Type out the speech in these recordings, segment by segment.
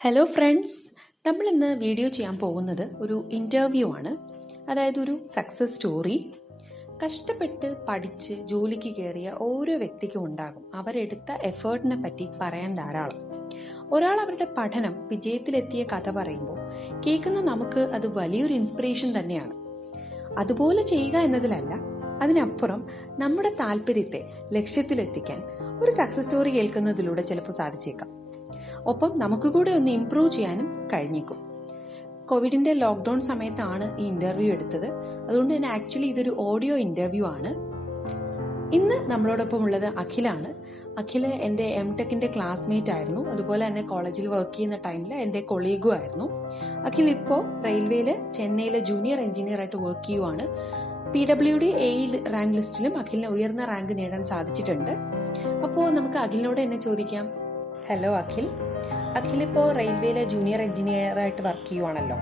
Hello friends, നമ്മൾ ഇന്ന് video ചെയ്യാൻ പോകുന്നത് ഒരു ഇൻ്റർവ്യൂ ആണ്. അതായത് ഒരു സക്സസ് സ്റ്റോറി. കഷ്ടപ്പെട്ട് പഠിച്ച് ജോലിക്ക് കയറിയ ഓരോ വ്യക്തിക്കും ഉണ്ടാകും അവരെടുത്ത എഫേർട്ടിനെ പറ്റി പറയാൻ ധാരാളം. ഒരാൾ അവരുടെ പഠനം വിജയത്തിലെത്തിയ കഥ പറയുമ്പോൾ കേൾക്കുന്ന നമുക്ക് അത് വലിയൊരു ഇൻസ്പിറേഷൻ തന്നെയാണ്. അതുപോലെ ചെയ്യുക എന്നതിലല്ല, അതിനപ്പുറം നമ്മുടെ താല്പര്യത്തെ ലക്ഷ്യത്തിലെത്തിക്കാൻ ഒരു സക്സസ് സ്റ്റോറി കേൾക്കുന്നതിലൂടെ ചിലപ്പോൾ സാധിച്ചേക്കാം. ഒപ്പം നമുക്ക് കൂടെ ഒന്ന് ഇംപ്രൂവ് ചെയ്യാനും കഴിഞ്ഞേക്കും. കോവിഡിന്റെ ലോക്ക്ഡൌൺ സമയത്താണ് ഈ ഇന്റർവ്യൂ എടുത്തത്. അതുകൊണ്ട് തന്നെ ആക്ച്വലി ഇതൊരു ഓഡിയോ ഇന്റർവ്യൂ ആണ്. ഇന്ന് നമ്മളോടൊപ്പം ഉള്ളത് അഖിലാണ്. അഖില് എൻ്റെ എംടെക്കിന്റെ ക്ലാസ്മേറ്റ് ആയിരുന്നു. അതുപോലെ തന്നെ കോളേജിൽ വർക്ക് ചെയ്യുന്ന ടൈമിൽ എൻ്റെ കൊളീഗും ആയിരുന്നു. അഖിൽ ഇപ്പോൾ റെയിൽവേയില് ചെന്നൈയിലെ ജൂനിയർ എഞ്ചിനീയർ ആയിട്ട് വർക്ക് ചെയ്യുവാണ്. PWD A റാങ്ക് ലിസ്റ്റിലും അഖിലിന് ഉയർന്ന റാങ്ക് നേടാൻ സാധിച്ചിട്ടുണ്ട്. അപ്പോൾ നമുക്ക് അഖിലിനോട് തന്നെ ചോദിക്കാം. ഹലോ അഖിൽ. അഖിൽ ഇപ്പോൾ റെയിൽവേയിലെ ജൂനിയർ എഞ്ചിനീയർ ആയിട്ട് വർക്ക് ചെയ്യുവാണല്ലോ.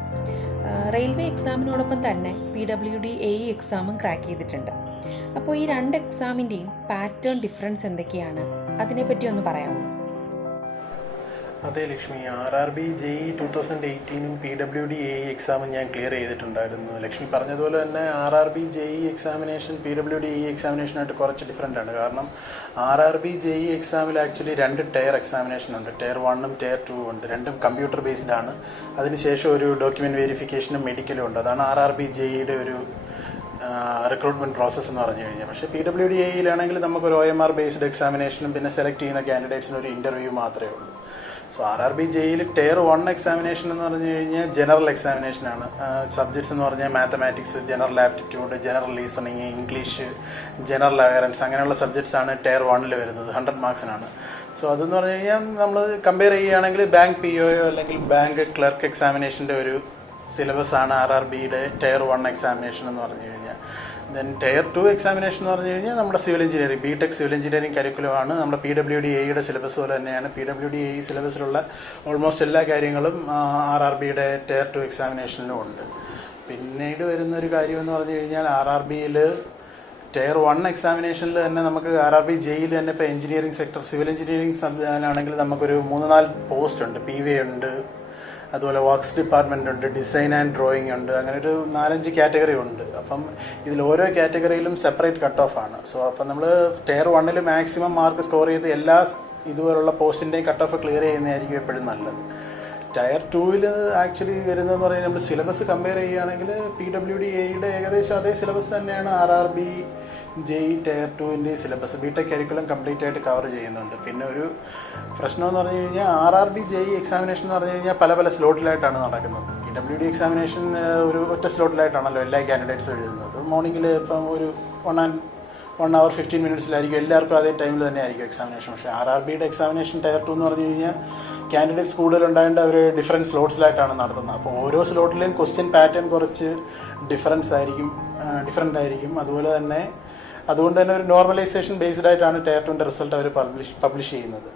റെയിൽവേ എക്സാമിനോടൊപ്പം തന്നെ PWD AE എക്സാമും ക്രാക്ക് ചെയ്തിട്ടുണ്ട്. അപ്പോൾ ഈ രണ്ട് എക്സാമിൻ്റെയും പാറ്റേൺ ഡിഫറൻസ് എന്തൊക്കെയാണ്, അതിനെപ്പറ്റി ഒന്ന് പറയാമോ? അതെ Lakshmi, RRB JEE 2018 PWD AE എക്സാമും ഞാൻ ക്ലിയർ ചെയ്തിട്ടുണ്ടായിരുന്നു. ലക്ഷ്മി പറഞ്ഞതുപോലെ തന്നെ RRB JEE examination PWD AE എക്സാമിനേഷനായിട്ട് കുറച്ച് ഡിഫറെൻ്റ് ആണ്. കാരണം RRB JEE എക്സാമിൽ ആക്ച്വലി രണ്ട് ടയർ എക്സാമിനേഷൻ ഉണ്ട്. ടയർ 1ഉം ടയർ 2ഉം ഉണ്ട്. രണ്ടും കമ്പ്യൂട്ടർ ബേസ്ഡ് ആണ്. അതിനുശേഷം ഒരു ഡോക്യുമെൻറ്റ് വെരിഫിക്കേഷനും മെഡിക്കലും ഉണ്ട്. അതാണ് RRB JEEയുടെ ഒരു റിക്രൂട്ട്മെൻറ്റ് പ്രോസസ്സ് എന്ന് പറഞ്ഞു കഴിഞ്ഞാൽ. പക്ഷേ PWD AEയിലാണെങ്കിൽ നമുക്കൊരു OMR ബേസ്ഡ് എക്സാമിനേഷനും പിന്നെ സെലക്ട് ചെയ്യുന്ന കാൻഡിഡേറ്റ്സിന് ഒരു ഇൻ്റർവ്യൂ മാത്രമേ ഉള്ളൂ. സോ RRB JEEയിൽ ടയർ 1 എക്സാമിനേഷൻ എന്ന് പറഞ്ഞു കഴിഞ്ഞാൽ ജനറൽ എക്സാമിനേഷനാണ്. സബ്ജക്ട്സ് എന്ന് പറഞ്ഞാൽ mathematics, general aptitude, general reasoning, English, general awareness, അങ്ങനെയുള്ള സബ്ജക്ട്സ് ആണ് ടയർ 1ൽ വരുന്നത്. 100 മാർക്സിനാണ്. സോ അതെന്ന് പറഞ്ഞു കഴിഞ്ഞാൽ നമ്മൾ കമ്പയർ ചെയ്യുകയാണെങ്കിൽ ബാങ്ക് PO അല്ലെങ്കിൽ ബാങ്ക് ക്ലർക്ക് എക്സാമിനേഷൻ്റെ ഒരു സിലബസ് ആണ് RRBയുടെ ടയർ 1 എക്സാമിനേഷൻ എന്ന് പറഞ്ഞു കഴിഞ്ഞാൽ. ദെൻ ടയർ 2 എക്സാമിനേഷൻ എന്ന് പറഞ്ഞു കഴിഞ്ഞാൽ നമ്മുടെ civil engineering, BTech civil engineering കരിക്കുലമാണ്. നമ്മുടെ PWD AEയുടെ സിലബസ് പോലെ തന്നെയാണ്. PWD AE സിലബസിലുള്ള ഓൾമോസ്റ്റ് എല്ലാ കാര്യങ്ങളും RRBയുടെ ടയർ 2 എക്സാമിനേഷനിലും ഉണ്ട്. പിന്നീട് വരുന്നൊരു കാര്യം എന്ന് പറഞ്ഞു കഴിഞ്ഞാൽ RRBയിൽ ടയർ 1 എക്സാമിനേഷനിൽ തന്നെ നമുക്ക് RRB JEEയിൽ തന്നെ ഇപ്പോൾ എഞ്ചിനീയറിംഗ് സെക്ടർ, സിവിൽ എഞ്ചിനീയറിംഗ് ആണെങ്കിൽ നമുക്കൊരു 3-4 പോസ്റ്റ് ഉണ്ട്. PV ഉണ്ട്, അതുപോലെ വർക്ക്സ് ഡിപ്പാർട്ട്മെൻ്റ് ഉണ്ട്, ഡിസൈൻ ആൻഡ് ഡ്രോയിങ് ഉണ്ട്. അങ്ങനെ ഒരു 4-5 കാറ്റഗറി ഉണ്ട്. അപ്പം ഇതിൽ ഓരോ കാറ്റഗറിയിലും സെപ്പറേറ്റ് കട്ട് ഓഫ് ആണ്. സോ അപ്പം നമ്മൾ ടയർ 1ൽ മാക്സിമം മാർക്ക് സ്കോർ ചെയ്ത് എല്ലാ ഇതുപോലുള്ള പോസ്റ്റിൻ്റെയും കട്ട് ഓഫ് ക്ലിയർ ചെയ്യുന്നതായിരിക്കും എപ്പോഴും നല്ലത്. ടയർ 2ൽ ആക്ച്വലി വരുന്നതെന്ന് പറയുന്നത് നമ്മൾ സിലബസ് കമ്പയർ ചെയ്യുകയാണെങ്കിൽ PWD AEയുടെ ഏകദേശം അതേ സിലബസ് തന്നെയാണ് RRB JEE ടയർ 2ൻ്റെ സിലബസ്. BTech കരിക്കുലം കംപ്ലീറ്റ് ആയിട്ട് കവർ ചെയ്യുന്നുണ്ട്. പിന്നെ ഒരു പ്രശ്നം എന്ന് പറഞ്ഞു കഴിഞ്ഞാൽ RRB JEE എക്സാമിനേഷൻ എന്ന് പറഞ്ഞു കഴിഞ്ഞാൽ പല പല സ്ലോട്ടിലായിട്ടാണ് നടക്കുന്നത്. PWD എക്സാമിനേഷൻ ഒരു ഒറ്റ സ്ലോട്ടിലായിട്ടാണല്ലോ എല്ലാ കാൻഡിഡേറ്റ്സും എഴുതുന്നത്. മോർണിംഗിൽ ഇപ്പം ഒരു 1 hour 15 minutesലായിരിക്കും. എല്ലാവർക്കും അതേ ടൈമിൽ തന്നെ ആയിരിക്കും എക്സാമിനേഷൻ. പക്ഷേ RRBയുടെ എക്സാമിനേഷൻ ടയർ 2 എന്ന് പറഞ്ഞു കഴിഞ്ഞാൽ കാൻഡിഡേറ്റ്സ് കൂടുതലുണ്ടായതുകൊണ്ട് അവർ ഡിഫറെൻറ്റ് സ്ലോട്ട്സിലായിട്ടാണ് നടത്തുന്നത്. അപ്പോൾ ഓരോ സ്ലോട്ടിലെയും ക്വസ്റ്റ്യൻ പാറ്റേൺ കുറച്ച് ഡിഫറൻറ്റ് ആയിരിക്കും. അതുകൊണ്ട് തന്നെ ഒരു നോർമലൈസേഷൻ ബേസ്ഡ് ആയിട്ടാണ് ടയർ 2ൻ്റെ റിസൾട്ട് അവർ പബ്ലിഷ് ചെയ്യുന്നത്.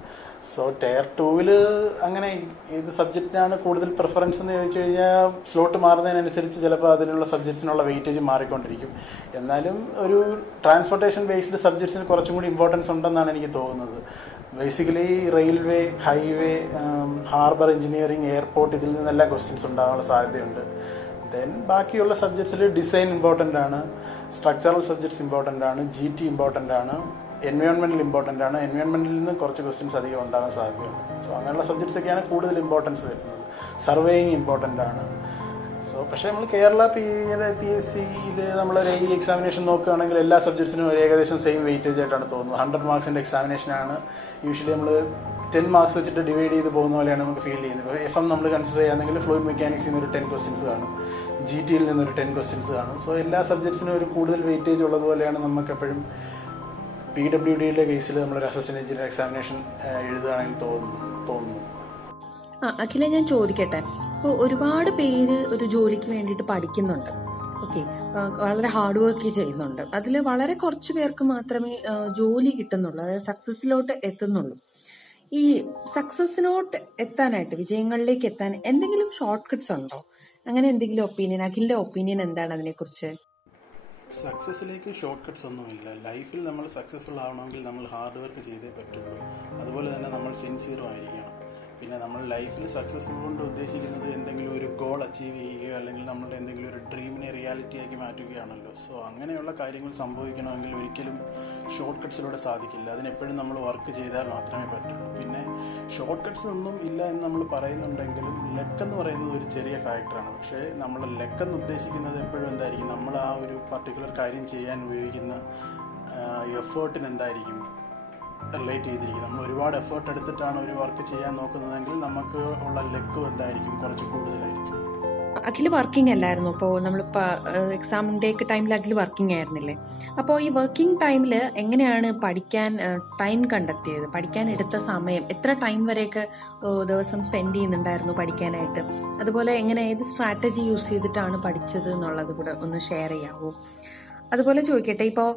സോ ടയർ 2ൽ അങ്ങനെ ഏത് സബ്ജക്റ്റിനാണ് കൂടുതൽ പ്രിഫറൻസ് എന്ന് ചോദിച്ചു കഴിഞ്ഞാൽ സ്ലോട്ട് മാറുന്നതിനനുസരിച്ച് ചിലപ്പോൾ അതിനുള്ള സബ്ജക്ട്സിനുള്ള വെയിറ്റേജ് മാറിക്കൊണ്ടിരിക്കും. എന്നാലും ഒരു ട്രാൻസ്പോർട്ടേഷൻ ബേസ്ഡ് സബ്ജക്ട്സിന് കുറച്ചും കൂടി ഇമ്പോർട്ടൻസ് ഉണ്ടെന്നാണ് എനിക്ക് തോന്നുന്നത്. Basically railway, highway, harbour engineering, airport, ഇതിൽ നിന്നെല്ലാം ക്വസ്റ്റ്യൻസ് ഉണ്ടാകാനുള്ള സാധ്യതയുണ്ട്. ദെൻ ബാക്കിയുള്ള സബ്ജക്ട്സിൽ ഡിസൈൻ ഇമ്പോർട്ടൻ്റ് ആണ്, സ്ട്രക്ചറൽ സബ്ജക്ട്സ് ഇമ്പോർട്ടൻ്റ് ആണ്, GT ഇമ്പോർട്ടൻ്റ് ആണ്, എൻവയോൺമെൻറ്റൽ ഇമ്പോർട്ടൻ്റ് ആണ്. എൻവയോൺമെൻറ്റിൽ നിന്ന് കുറച്ച് ക്വസ്റ്റ്യൻസ് അധികം ഉണ്ടാകാൻ സാധ്യതയുണ്ട്. സോ അങ്ങനെയുള്ള സബ്ജക്ട്സൊക്കെയാണ് കൂടുതൽ ഇമ്പോർട്ടൻസ് വരുന്നത്. സർവേയിങ് ഇമ്പോർട്ടൻ്റ് ആണ്. സോ പക്ഷേ നമ്മൾ കേരള PSCയിൽ നമ്മളൊരു AE എക്സാമിനേഷൻ നോക്കുകയാണെങ്കിൽ എല്ലാ സബ്ജക്ട്സിനും ഒരു ഏകദേശം സെയിം വെയിറ്റേജ് ആയിട്ടാണ് തോന്നുന്നത്. 100 മാർക്സിൻ്റെ എക്സാമിനേഷനാണ്. യൂഷ്വലി നമ്മൾ 10 മാർക്സ് വെച്ചിട്ട് ഡിവൈഡ് ചെയ്ത് പോകുന്ന പോലെയാണ് നമുക്ക് ഫീൽ ചെയ്യുന്നത്. ഇപ്പോൾ FM നമ്മൾ കൺസിഡർ ചെയ്യുകയാണെങ്കിൽ ഫ്ലൂയിഡ് മെക്കാനിക്സിൽ നിന്ന് ഒരു 10 ക്വസ്റ്റ്യൻസ് കാണും, GTയിൽ നിന്നൊരു 10 ക്വസ്റ്റ്യൻസ് കാണും. സോ എല്ലാ സബ്ജക്ട്സിനും ഒരു കൂടുതൽ വെയിറ്റേജ് ഉള്ളതുപോലെയാണ് നമുക്കെപ്പോഴും PWDയുടെ കേസിൽ നമ്മളൊരു അസിസ്റ്റന്റ് എഞ്ചിനീയർ എക്സാമിനേഷൻ എഴുതുകയാണെങ്കിൽ തോന്നുന്നു. അഖില, ഞാൻ ചോദിക്കട്ടെ. ഇപ്പോൾ ഒരുപാട് പേര് ഒരു ജോലിക്ക് വേണ്ടിയിട്ട് പഠിക്കുന്നുണ്ട്. ഓക്കെ, വളരെ ഹാർഡ് വർക്ക് ചെയ്യുന്നുണ്ട്. അതിൽ വളരെ കുറച്ച് പേർക്ക് മാത്രമേ ജോലി കിട്ടുന്നുള്ളൂ, അതായത് സക്സസ്സിലോട്ട് എത്തുന്നുള്ളൂ. ഈ സക്സസ്സിലോട്ട് എത്താനായിട്ട്, വിജയങ്ങളിലേക്ക് എത്താൻ എന്തെങ്കിലും ഷോർട്ട് കട്ട്സ് ഉണ്ടോ? അങ്ങനെ എന്തെങ്കിലും ഒപ്പീനിയൻ, അഖിലിന്റെ ഒപ്പീനിയൻ എന്താണ് അതിനെക്കുറിച്ച്? സക്സസ്സിലേക്ക് ഷോർട്ട് കട്ട്സ് ഒന്നുമില്ല. ലൈഫിൽ നമ്മൾ സക്സസ്ഫുൾ ആവണമെങ്കിൽ നമ്മൾ ഹാർഡ് വർക്ക് ചെയ്തേ പറ്റുള്ളൂ. അതുപോലെ തന്നെ നമ്മൾ സിൻസിയറും ആയിരിക്കണം. പിന്നെ നമ്മൾ ലൈഫിൽ സക്സസ്ഫുൾ കൊണ്ട് ഉദ്ദേശിക്കുന്നത് എന്തെങ്കിലും ഒരു ഗോൾ അച്ചീവ് ചെയ്യുകയോ അല്ലെങ്കിൽ നമ്മളുടെ എന്തെങ്കിലും ഒരു ഡ്രീമിനെ റിയാലിറ്റിയാക്കി മാറ്റുകയാണല്ലോ. സോ അങ്ങനെയുള്ള കാര്യങ്ങൾ സംഭവിക്കണമെങ്കിൽ ഒരിക്കലും ഷോർട്ട് കട്ട്സിലൂടെ സാധിക്കില്ല. അതിനെപ്പോഴും നമ്മൾ വർക്ക് ചെയ്താൽ മാത്രമേ പറ്റുള്ളൂ. പിന്നെ ഷോർട്ട് കട്ട്സ് ഒന്നും ഇല്ല എന്ന് നമ്മൾ പറയുന്നുണ്ടെങ്കിലും ലക്ക് എന്ന് പറയുന്നത് ഒരു ചെറിയ ഫാക്ടറാണ്. പക്ഷേ നമ്മൾ ലക്ക് എന്ന് ഉദ്ദേശിക്കുന്നത് എപ്പോഴും എന്തായിരിക്കും, നമ്മൾ ആ ഒരു പർട്ടിക്കുലർ കാര്യം ചെയ്യാൻ ഉപയോഗിക്കുന്ന എഫേർട്ടിന് എന്തായിരിക്കും റിലേറ്റ് ചെയ്തിരിക്കും. നമ്മൾ ഒരുപാട് എഫേർട്ട് എടുത്തിട്ടാണ് ഒരു വർക്ക് ചെയ്യാൻ നോക്കുന്നതെങ്കിൽ നമുക്ക് ഉള്ള ലക്കും എന്തായിരിക്കും, കുറച്ച് കൂടുതലായിരിക്കും. അഖില് വർക്കിംഗ് അല്ലായിരുന്നു? അപ്പോൾ നമ്മളിപ്പോൾ എക്സാമിൻ്റെ ഒക്കെ ടൈമിൽ അഖില് വർക്കിംഗ് ആയിരുന്നില്ലേ? അപ്പോൾ ഈ വർക്കിംഗ് ടൈമിൽ എങ്ങനെയാണ് പഠിക്കാൻ ടൈം കണ്ടെത്തിയത്? പഠിക്കാൻ എടുത്ത സമയം എത്ര ടൈം വരെയൊക്കെ ദിവസം സ്പെൻഡ് ചെയ്യുന്നുണ്ടായിരുന്നു പഠിക്കാനായിട്ട്? അതുപോലെ എങ്ങനെ ഏത് സ്ട്രാറ്റജി യൂസ് ചെയ്തിട്ടാണ് പഠിച്ചത് എന്നുള്ളത് കൂടെ ഒന്ന് ഷെയർ ചെയ്യാമോ? അതുപോലെ ചോദിക്കട്ടെ, ഇപ്പോൾ